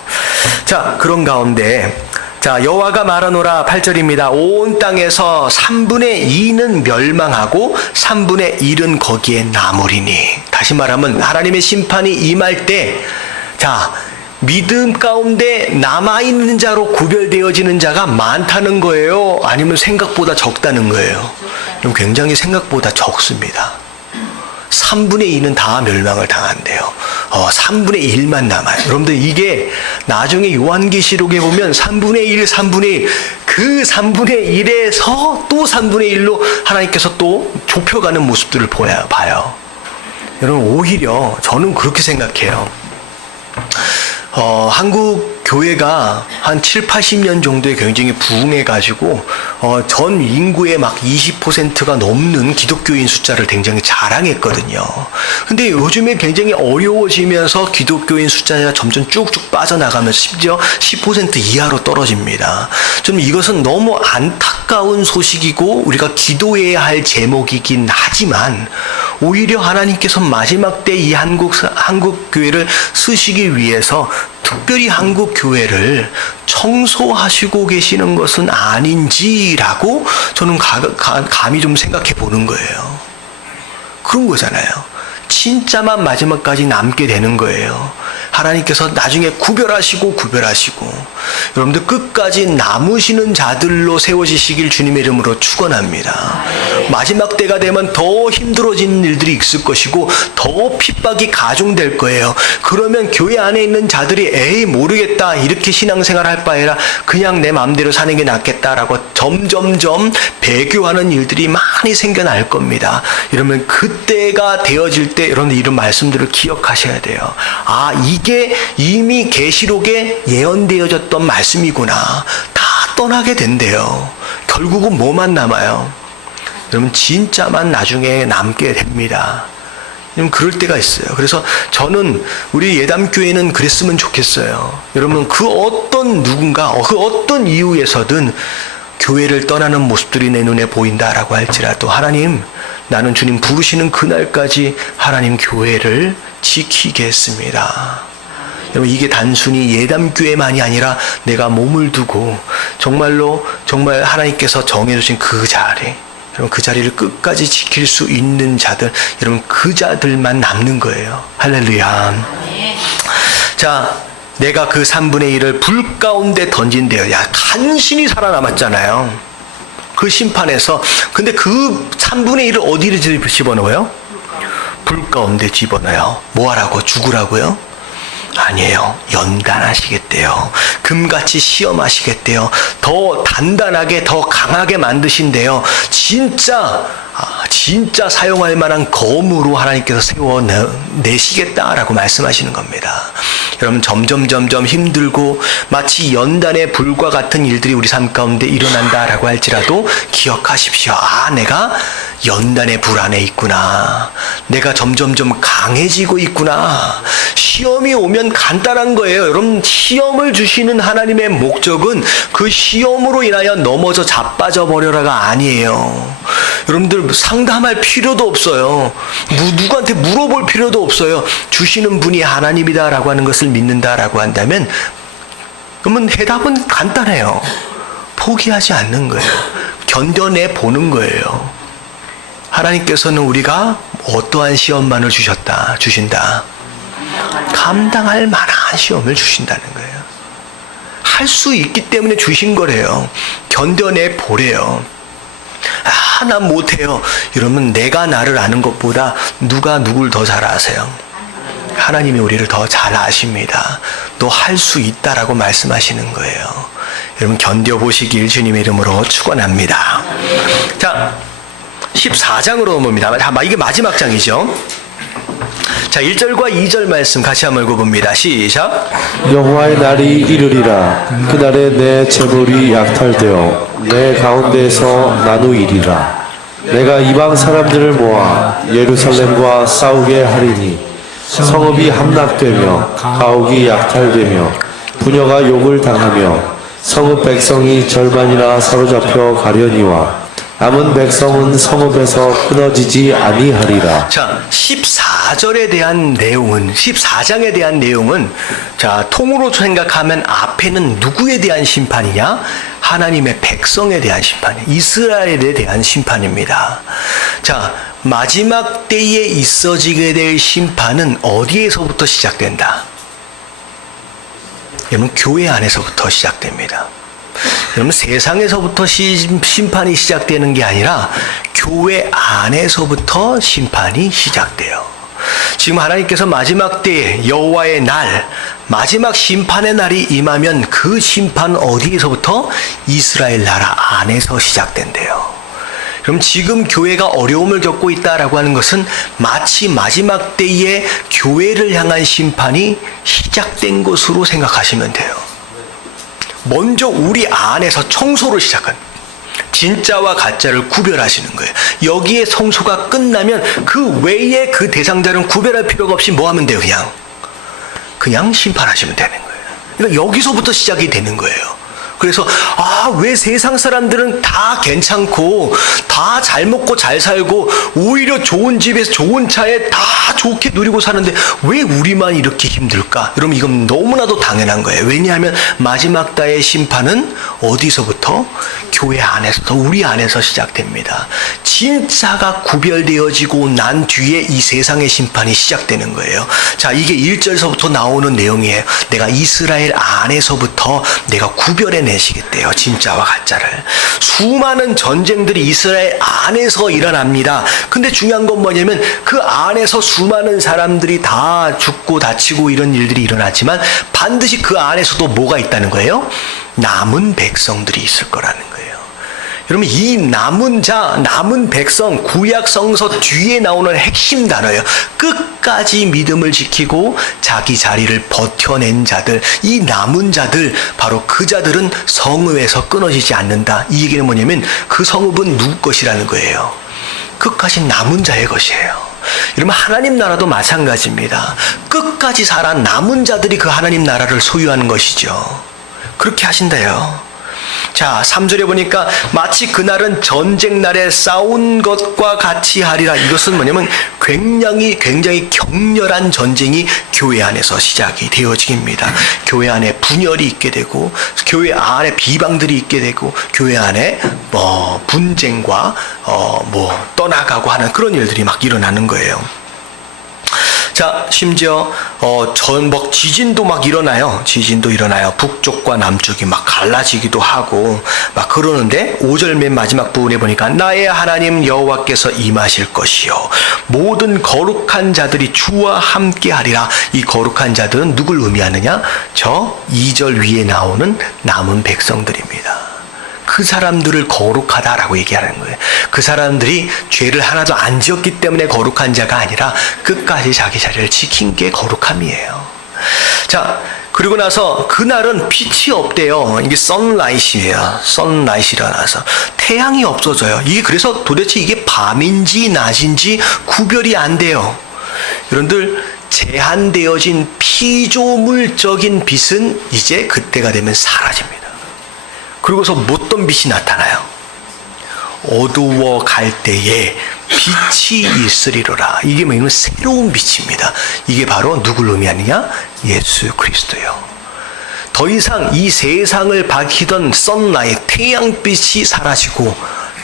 자, 그런 가운데 자, 여호와가 말하노라 8절입니다. 온 땅에서 3분의 2는 멸망하고 3분의 1은 거기에 남으리니. 다시 말하면 하나님의 심판이 임할 때, 자, 믿음 가운데 남아있는 자로 구별되어지는 자가 많다는 거예요? 아니면 생각보다 적다는 거예요? 그럼 굉장히 생각보다 적습니다. 3분의 2는 다 멸망을 당한대요. 3분의 1만 남아요. 여러분들 이게 나중에 요한계시록에 보면 3분의 1, 3분의 1, 그 3분의 1에서 또 3분의 1로 하나님께서 또 좁혀가는 모습들을 봐요. 여러분 오히려 저는 그렇게 생각해요. 한국 교회가 한 7, 80년 정도에 굉장히 부흥해가지고, 전 인구의 막 20%가 넘는 기독교인 숫자를 굉장히 자랑했거든요. 근데 요즘에 굉장히 어려워지면서 기독교인 숫자가 점점 쭉쭉 빠져나가면서 심지어 10% 이하로 떨어집니다. 좀 이것은 너무 안타까운 소식이고, 우리가 기도해야 할 제목이긴 하지만, 오히려 하나님께서 마지막 때 이 한국 교회를 쓰시기 위해서 특별히 한국 교회를 청소하시고 계시는 것은 아닌지라고 저는 감히 좀 생각해 보는 거예요. 그런 거잖아요. 진짜만 마지막까지 남게 되는 거예요. 하나님께서 나중에 구별하시고 여러분들 끝까지 남으시는 자들로 세워지시길 주님의 이름으로 축원합니다. 마지막 때가 되면 더 힘들어지는 일들이 있을 것이고 더 핍박이 가중될 거예요. 그러면 교회 안에 있는 자들이 에이 모르겠다 이렇게 신앙생활 할 바에라 그냥 내 마음대로 사는 게 낫겠다라고 점점점 배교하는 일들이 많이 생겨날 겁니다. 이러면 그때가 되어질 때 여러분들 이런 말씀들을 기억하셔야 돼요. 아 이게 이미 계시록에 예언되어졌던 말씀이구나. 다 떠나게 된대요. 결국은 뭐만 남아요? 여러분 진짜만 나중에 남게 됩니다. 그럴 때가 있어요. 그래서 저는 우리 예담교회는 그랬으면 좋겠어요. 여러분 그 어떤 누군가 그 어떤 이유에서든 교회를 떠나는 모습들이 내 눈에 보인다라고 할지라도 하나님 나는 주님 부르시는 그날까지 하나님 교회를 지키겠습니다. 여러분 이게 단순히 예담교회만이 아니라 내가 몸을 두고 정말 하나님께서 정해주신 그 자리 여러분 그 자리를 끝까지 지킬 수 있는 자들 여러분 그 자들만 남는 거예요. 할렐루야. 자 내가 그 3분의 1을 불 가운데 던진대요. 야 간신히 살아남았잖아요. 그 심판에서 근데 그 3분의 1을 어디를 집어넣어요? 불 가운데 집어넣어요. 뭐 하라고? 죽으라고요? 아니에요. 연단하시겠대요. 금같이 시험하시겠대요. 더 단단하게 더 강하게 만드신대요. 진짜 사용할 만한 검으로 하나님께서 세워내시겠다라고 말씀하시는 겁니다. 여러분 점점 힘들고 마치 연단의 불과 같은 일들이 우리 삶 가운데 일어난다라고 할지라도 기억하십시오. 아 내가 연단의 불 안에 있구나. 내가 점점 강해지고 있구나. 시험이 오면 간단한 거예요. 여러분 시험을 주시는 하나님의 목적은 그 시험으로 인하여 넘어져 자빠져 버려라가 아니에요. 여러분들 상담할 필요도 없어요. 누구한테 물어볼 필요도 없어요. 주시는 분이 하나님이다라고 하는 것을 믿는다라고 한다면 그러면 해답은 간단해요. 포기하지 않는 거예요. 견뎌내 보는 거예요. 하나님께서는 우리가 어떠한 시험만을 주신다. 감당할 만한 시험을 주신다는 거예요. 할 수 있기 때문에 주신 거래요. 견뎌내 보래요. 아, 난 못해요. 이러면 내가 나를 아는 것보다 누가 누굴 더 잘 아세요? 하나님이 우리를 더 잘 아십니다. 너 할 수 있다라고 말씀하시는 거예요. 여러분 견뎌보시길 주님의 이름으로 축원합니다. 자 14장으로 넘어옵니다. 이게 마지막 장이죠. 자 1절과 2절 말씀 같이 한번 읽어봅니다. 시작. 여호와의 날이 이르리라. 그날에 내 재물이 약탈되어 내 가운데에서 나누이리라. 내가 이방 사람들을 모아 예루살렘과 싸우게 하리니 성읍이 함락되며 가옥이 약탈되며 부녀가 욕을 당하며 성읍 백성이 절반이나 사로잡혀 가려니와 남은 백성은 성읍에서 끊어지지 아니하리라. 자, 14장에 대한 내용은 자, 통으로 생각하면 앞에는 누구에 대한 심판이냐? 하나님의 백성에 대한 심판이에요. 이스라엘에 대한 심판입니다. 자, 마지막 때에 있어지게 될 심판은 어디에서부터 시작된다? 여러분, 교회 안에서부터 시작됩니다. 여러분, 세상에서부터 심판이 시작되는 게 아니라 교회 안에서부터 심판이 시작돼요. 지금 하나님께서 마지막 때에 여호와의 날, 마지막 심판의 날이 임하면 그 심판 어디에서부터? 이스라엘 나라 안에서 시작된대요. 그럼 지금 교회가 어려움을 겪고 있다라고 하는 것은 마치 마지막 때에 교회를 향한 심판이 시작된 것으로 생각하시면 돼요. 먼저 우리 안에서 청소를 시작한, 진짜와 가짜를 구별하시는 거예요. 여기에 성소가 끝나면 그 외에 그 대상자는 구별할 필요가 없이 뭐 하면 돼요? 그냥 심판하시면 되는 거예요. 그러니까 여기서부터 시작이 되는 거예요. 그래서 왜 세상 사람들은 다 괜찮고 다 잘 먹고 잘 살고 오히려 좋은 집에서 좋은 차에 다 좋게 누리고 사는데 왜 우리만 이렇게 힘들까? 여러분, 이건 너무나도 당연한 거예요. 왜냐하면 마지막 때의 심판은 어디서부터? 교회 안에서, 우리 안에서 시작됩니다. 진짜가 구별되어지고 난 뒤에 이 세상의 심판이 시작되는 거예요. 자, 이게 1절서부터 나오는 내용이에요. 내가 이스라엘 안에서부터 내가 구별해 내시겠대요. 진짜와 가짜를. 수많은 전쟁들이 이스라엘 안에서 일어납니다. 근데 중요한 건 뭐냐면 그 안에서 수많은 사람들이 다 죽고 다치고 이런 일들이 일어났지만 반드시 그 안에서도 뭐가 있다는 거예요? 남은 백성들이 있을 거라는 거예요. 여러분, 이 남은 자, 남은 백성, 구약 성서 뒤에 나오는 핵심 단어예요. 끝까지 믿음을 지키고 자기 자리를 버텨낸 자들, 이 남은 자들, 바로 그 자들은 성읍에서 끊어지지 않는다. 이 얘기는 뭐냐면 그 성읍은 누구 것이라는 거예요? 끝까지 남은 자의 것이에요. 여러분, 하나님 나라도 마찬가지입니다. 끝까지 살아 남은 자들이 그 하나님 나라를 소유하는 것이죠. 그렇게 하신대요. 자, 3절에 보니까 마치 그날은 전쟁 날에 싸운 것과 같이 하리라. 이것은 뭐냐면 굉장히 격렬한 전쟁이 교회 안에서 시작이 되어집니다. 교회 안에 분열이 있게 되고, 교회 안에 비방들이 있게 되고, 교회 안에 분쟁과 떠나가고 하는 그런 일들이 막 일어나는 거예요. 자, 심지어 전복 지진도 막 일어나요. 지진도 일어나요. 북쪽과 남쪽이 막 갈라지기도 하고 막 그러는데 5절 맨 마지막 부분에 보니까 나의 하나님 여호와께서 임하실 것이요 모든 거룩한 자들이 주와 함께 하리라. 이 거룩한 자들은 누굴 의미하느냐? 저 2절 위에 나오는 남은 백성들입니다. 그 사람들을 거룩하다라고 얘기하는 거예요. 그 사람들이 죄를 하나도 안 지었기 때문에 거룩한 자가 아니라 끝까지 자기 자리를 지킨 게 거룩함이에요. 자, 그리고 나서 그날은 빛이 없대요. 이게 선라이트예요. 선라이트라서 태양이 없어져요. 이게 그래서 도대체 이게 밤인지 낮인지 구별이 안 돼요. 여러분들, 제한되어진 피조물적인 빛은 이제 그때가 되면 사라집니다. 그리고서 못던 빛이 나타나요. 어두워 갈 때에 빛이 있으리로라. 이게 뭐냐면 새로운 빛입니다. 이게 바로 누굴 의미하느냐? 예수 그리스도요. 더 이상 이 세상을 밝히던 선라이트, 태양빛이 사라지고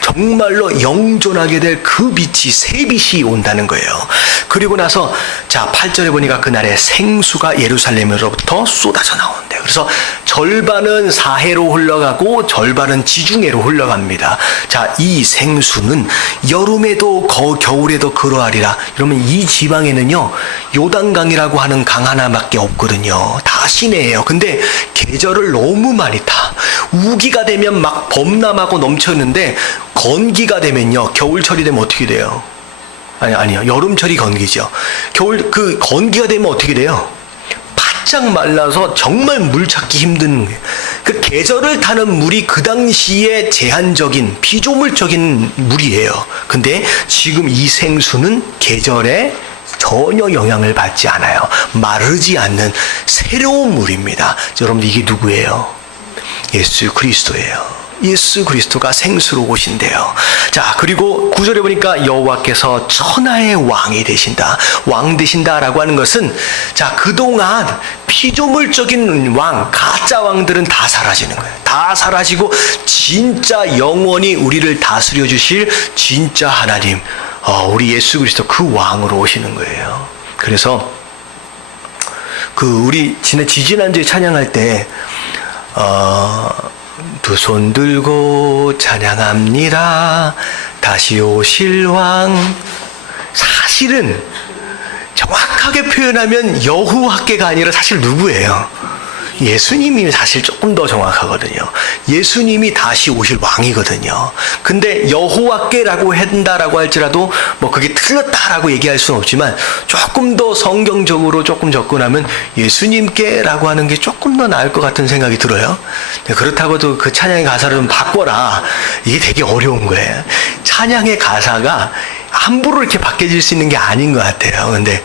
정말로 영존하게 될 그 빛이, 새 빛이 온다는 거예요. 그리고 나서 자, 8절에 보니까 그날에 생수가 예루살렘으로부터 쏟아져 나오는데요. 그래서 절반은 사해로 흘러가고 절반은 지중해로 흘러갑니다. 자, 이 생수는 여름에도 겨울에도 그러하리라. 그러면 이 지방에는요, 요단강이라고 하는 강 하나밖에 없거든요. 다 시내예요. 근데 계절을 너무 많이 타. 우기가 되면 막 범람하고 넘쳤는데 건기가 되면요, 겨울철이 되면 어떻게 돼요? 아니요. 여름철이 건기죠. 건기가 되면 어떻게 돼요? 바짝 말라서 정말 물 찾기 힘든 거예요. 그 계절을 타는 물이 그 당시에 제한적인 피조물적인 물이에요. 근데 지금 이 생수는 계절에 전혀 영향을 받지 않아요. 마르지 않는 새로운 물입니다. 여러분, 이게 누구예요? 예수 그리스도예요. 예수 그리스도가 생수로 오신대요. 자, 그리고 9절에 보니까 여호와께서 천하의 왕이 되신다. 왕 되신다라고 하는 것은, 자, 그동안 피조물적인 왕, 가짜 왕들은 다 사라지는 거예요. 다 사라지고 진짜 영원히 우리를 다스려 주실 진짜 하나님, 우리 예수 그리스도 그 왕으로 오시는 거예요. 그래서 우리 지난주에 찬양할 때 두 손 들고 찬양합니다. 다시 오실 왕. 사실은 정확하게 표현하면 여호와께가 아니라 사실 누구예요? 예수님이 사실 조금 더 정확하거든요. 예수님이 다시 오실 왕이거든요. 근데 여호와께라고 한다라고 할지라도 뭐 그게 틀렸다라고 얘기할 수는 없지만 조금 더 성경적으로 조금 접근하면 예수님께라고 하는 게 조금 더 나을 것 같은 생각이 들어요. 그렇다고도 그 찬양의 가사를 좀 바꿔라. 이게 되게 어려운 거예요. 찬양의 가사가 함부로 이렇게 바뀌어질 수 있는 게 아닌 것 같아요. 근데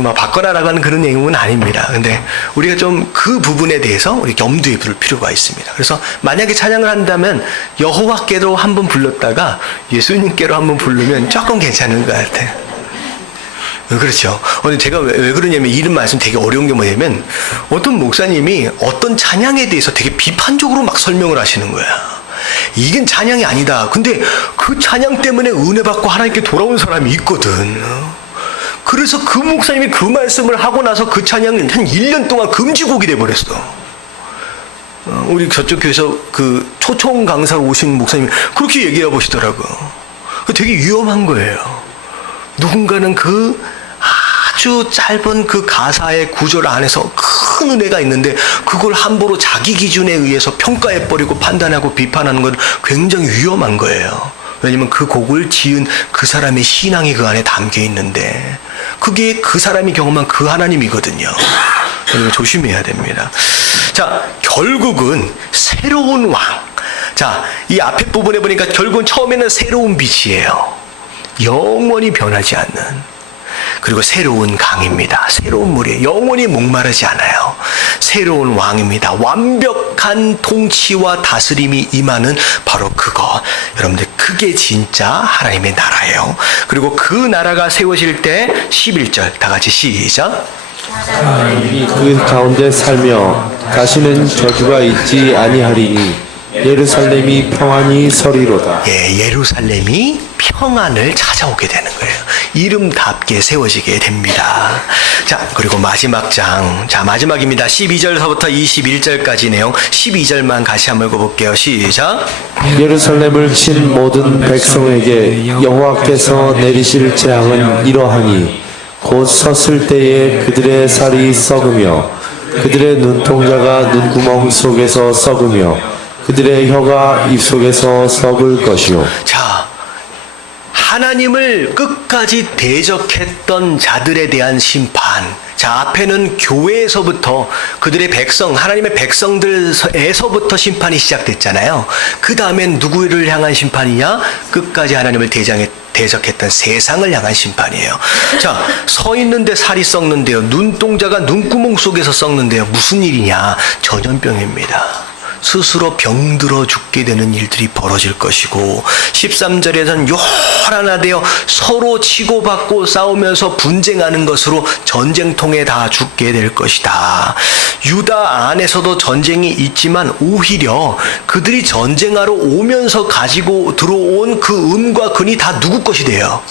막 바꿔라라고 하는 그런 내용은 아닙니다. 근데 우리가 좀 그 부분에 대해서 우리 염두에 둘 필요가 있습니다. 그래서 만약에 찬양을 한다면 여호와께로 한번 불렀다가 예수님께로 한번 부르면 조금 괜찮은 것 같아요. 그렇죠. 근데 제가 왜 그러냐면 이런 말씀 되게 어려운 게 뭐냐면 어떤 목사님이 어떤 찬양에 대해서 되게 비판적으로 막 설명을 하시는 거야. 이건 찬양이 아니다. 근데 그 찬양 때문에 은혜 받고 하나님께 돌아온 사람이 있거든. 그래서 그 목사님이 그 말씀을 하고 나서 그 찬양이 한 1년 동안 금지곡이 돼버렸어. 우리 저쪽 교회에서 그 초청 강사로 오신 목사님이 그렇게 얘기해 보시더라고. 되게 위험한 거예요. 누군가는 그 아주 짧은 그 가사의 구절 안에서 큰 은혜가 있는데 그걸 함부로 자기 기준에 의해서 평가해버리고 판단하고 비판하는 건 굉장히 위험한 거예요. 왜냐면 그 곡을 지은 그 사람의 신앙이 그 안에 담겨 있는데 그게 그 사람이 경험한 그 하나님이거든요. 그러니까 조심해야 됩니다. 자, 결국은 새로운 왕. 자, 이 앞에 부분에 보니까 결국은 처음에는 새로운 빛이에요. 영원히 변하지 않는. 그리고 새로운 강입니다. 새로운 물이에요. 영원히 목마르지 않아요. 새로운 왕입니다. 완벽한 통치와 다스림이 임하는 바로 그거. 여러분들 그게 진짜 하나님의 나라예요. 그리고 그 나라가 세워질 때 11절 다 같이 시작. 그 가운데 살며 다시는 저주가 있지 아니하리니 예루살렘이 평안히 서리로다. 예, 예루살렘이 평안을 찾아오게 되는 거예요. 이름답게 세워지게 됩니다. 자, 그리고 마지막 장. 자, 마지막입니다. 12절서부터 21절까지 내용. 12절만 같이 한번 읽어볼게요. 시작. 예루살렘을 친 모든 백성에게 여호와께서 내리실 재앙은 이러하니 곧 섰을 때에 그들의 살이 썩으며 그들의 눈동자가 눈구멍 속에서 썩으며 그들의 혀가 입속에서 썩을 것이요. 자, 하나님을 끝까지 대적했던 자들에 대한 심판. 자, 앞에는 교회에서부터 그들의 백성, 하나님의 백성들에서부터 심판이 시작됐잖아요. 그 다음엔 누구를 향한 심판이냐? 끝까지 하나님을 대적했던 세상을 향한 심판이에요. 자, 서 있는데 살이 썩는데요. 눈동자가 눈구멍 속에서 썩는데요. 무슨 일이냐? 전염병입니다. 스스로 병들어 죽게 되는 일들이 벌어질 것이고 13절에서는 요란하되어 서로 치고받고 싸우면서 분쟁하는 것으로 전쟁통에 다 죽게 될 것이다. 유다 안에서도 전쟁이 있지만 오히려 그들이 전쟁하러 오면서 가지고 들어온 그 은과 금이 다 누구 것이 돼요?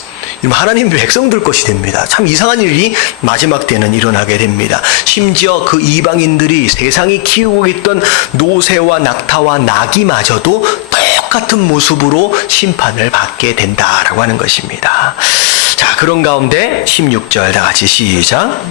하나님 백성들 것이 됩니다. 참 이상한 일이 마지막 때는 일어나게 됩니다. 심지어 그 이방인들이 세상이 키우고 있던 노새와 낙타와 나귀마저도 똑같은 모습으로 심판을 받게 된다라고 하는 것입니다. 자, 그런 가운데 16절 다 같이 시작.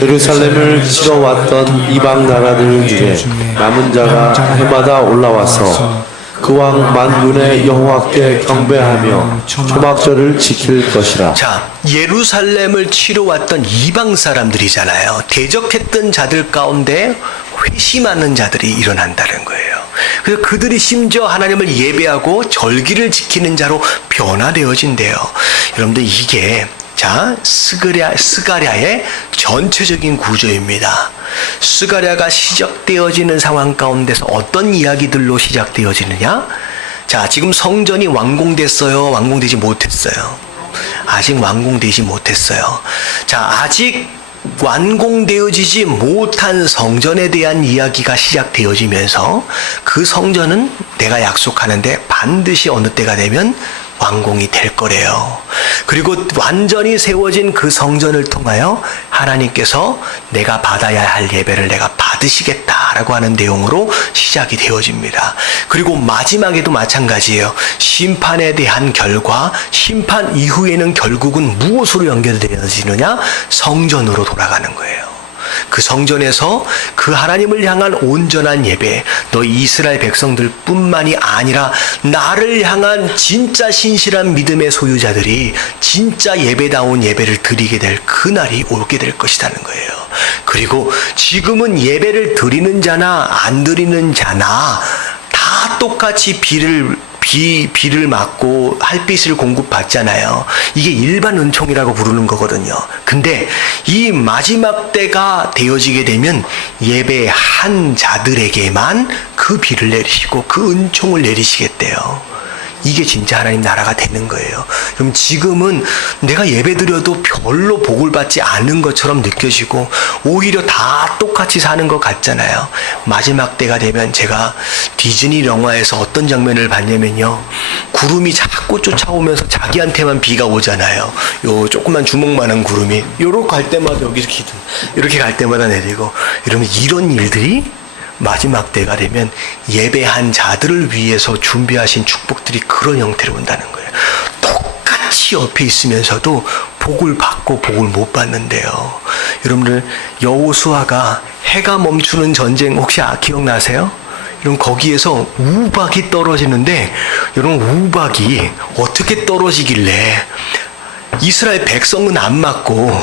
예루살렘을 치러 왔던 이방 나라들 중에 남은 자가 해마다 올라와서 그 왕 만군의 여호와께 경배하며 초막절을 지킬 것이라. 자, 예루살렘을 치러 왔던 이방 사람들이잖아요. 대적했던 자들 가운데 회심하는 자들이 일어난다는 거예요. 그래서 그들이 심지어 하나님을 예배하고 절기를 지키는 자로 변화되어진대요. 여러분들 이게 자, 스가랴의 전체적인 구조입니다. 스가랴가 시작되어지는 상황 가운데서 어떤 이야기들로 시작되어지느냐? 자, 지금 성전이 완공됐어요? 완공되지 못했어요? 아직 완공되지 못했어요. 자, 아직 완공되어지지 못한 성전에 대한 이야기가 시작되어지면서 그 성전은 내가 약속하는데 반드시 어느 때가 되면 완공이 될 거래요. 그리고 완전히 세워진 그 성전을 통하여 하나님께서 내가 받아야 할 예배를 내가 받으시겠다라고 하는 내용으로 시작이 되어집니다. 그리고 마지막에도 마찬가지예요. 심판에 대한 결과, 심판 이후에는 결국은 무엇으로 연결되어지느냐? 성전으로 돌아가는 거예요. 그 성전에서 그 하나님을 향한 온전한 예배, 너희 이스라엘 백성들 뿐만이 아니라 나를 향한 진짜 신실한 믿음의 소유자들이 진짜 예배다운 예배를 드리게 될 그날이 오게 될 것이라는 거예요. 그리고 지금은 예배를 드리는 자나 안 드리는 자나 다 똑같이 비를 맞고 햇빛을 공급받잖아요. 이게 일반 은총이라고 부르는 거거든요. 근데 이 마지막 때가 되어지게 되면 예배한 자들에게만 그 비를 내리시고 그 은총을 내리시겠대요. 이게 진짜 하나님 나라가 되는 거예요. 그럼 지금은 내가 예배드려도 별로 복을 받지 않는 것처럼 느껴지고 오히려 다 똑같이 사는 것 같잖아요. 마지막 때가 되면 제가 디즈니 영화에서 어떤 장면을 봤냐면요. 구름이 자꾸 쫓아오면서 자기한테만 비가 오잖아요. 요 조그만 주먹만한 구름이 요렇게 갈 때마다 여기서 이렇게 갈 때마다 내리고 이러면 이런 일들이 마지막 때가 되면 예배한 자들을 위해서 준비하신 축복들이 그런 형태로 온다는 거예요. 똑같이 옆에 있으면서도 복을 받고 복을 못 받는데요. 여러분들 여호수아가 해가 멈추는 전쟁 혹시 기억나세요? 여러분 거기에서 우박이 떨어지는데 여러분 우박이 어떻게 떨어지길래 이스라엘 백성은 안 맞고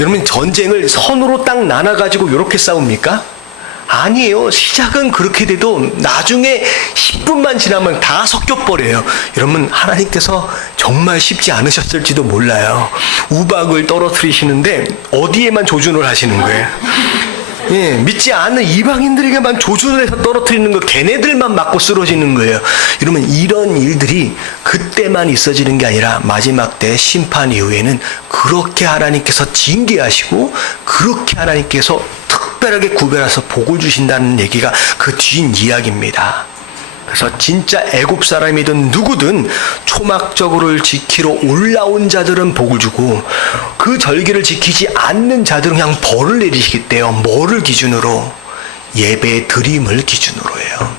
여러분 전쟁을 선으로 딱 나눠가지고 이렇게 싸웁니까? 아니에요. 시작은 그렇게 돼도 나중에 10분만 지나면 다 섞여버려요. 여러분 하나님께서 정말 쉽지 않으셨을지도 몰라요. 우박을 떨어뜨리시는데 어디에만 조준을 하시는 거예요. 예, 믿지 않는 이방인들에게만 조준을 해서 떨어뜨리는 거, 걔네들만 맞고 쓰러지는 거예요. 이러면 이런 일들이 그때만 있어지는 게 아니라 마지막 때 심판 이후에는 그렇게 하나님께서 징계하시고 그렇게 하나님께서 특별하게 구별해서 복을 주신다는 얘기가 그 뒷 이야기입니다. 그래서 진짜 애굽 사람이든 누구든 초막절을 지키러 올라온 자들은 복을 주고 그 절기를 지키지 않는 자들은 그냥 벌을 내리시겠대요. 뭐를 기준으로? 예배 드림을 기준으로예요.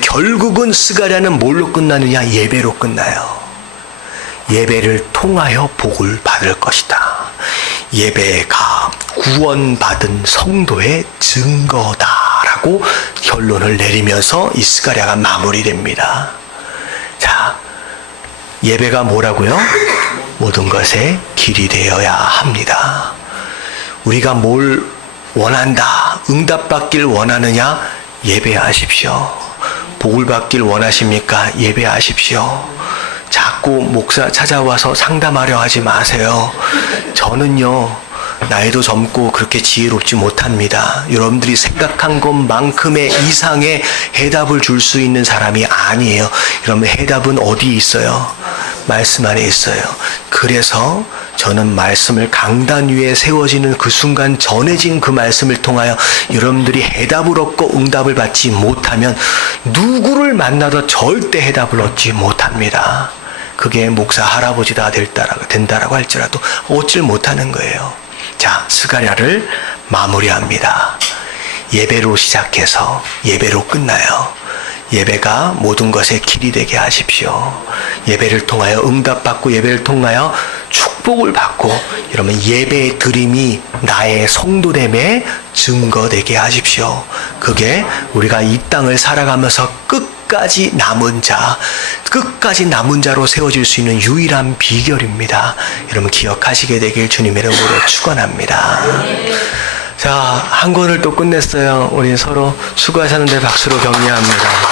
결국은 스가랴는 뭘로 끝나느냐? 예배로 끝나요. 예배를 통하여 복을 받을 것이다. 예배가 구원받은 성도의 증거다라고 결론을 내리면서 이 스가랴가 마무리됩니다. 자, 예배가 뭐라고요? 모든 것의 길이 되어야 합니다. 우리가 뭘 원한다, 응답받길 원하느냐? 예배하십시오. 복을 받길 원하십니까? 예배하십시오. 자꾸 목사 찾아와서 상담하려 하지 마세요. 저는요, 나이도 젊고 그렇게 지혜롭지 못합니다. 여러분들이 생각한 것만큼의 이상의 해답을 줄 수 있는 사람이 아니에요. 여러분 해답은 어디 있어요? 말씀 안에 있어요. 그래서 저는 말씀을 강단 위에 세워지는 그 순간 전해진 그 말씀을 통하여 여러분들이 해답을 얻고 응답을 받지 못하면 누구를 만나도 절대 해답을 얻지 못합니다. 그게 목사 할아버지다 된다라고 할지라도 얻질 못하는 거예요. 자, 스가랴를 마무리합니다. 예배로 시작해서 예배로 끝나요. 예배가 모든 것의 길이 되게 하십시오. 예배를 통하여 응답받고 예배를 통하여 축복을 받고 이러면 예배의 드림이 나의 성도됨의 증거되게 하십시오. 그게 우리가 이 땅을 살아가면서 끝까지 남은 자로 세워질 수 있는 유일한 비결입니다. 여러분 기억하시게 되길 주님의 이름으로 축원합니다. 자, 한 권을 또 끝냈어요. 우리 서로 수고하셨는데 박수로 격려합니다.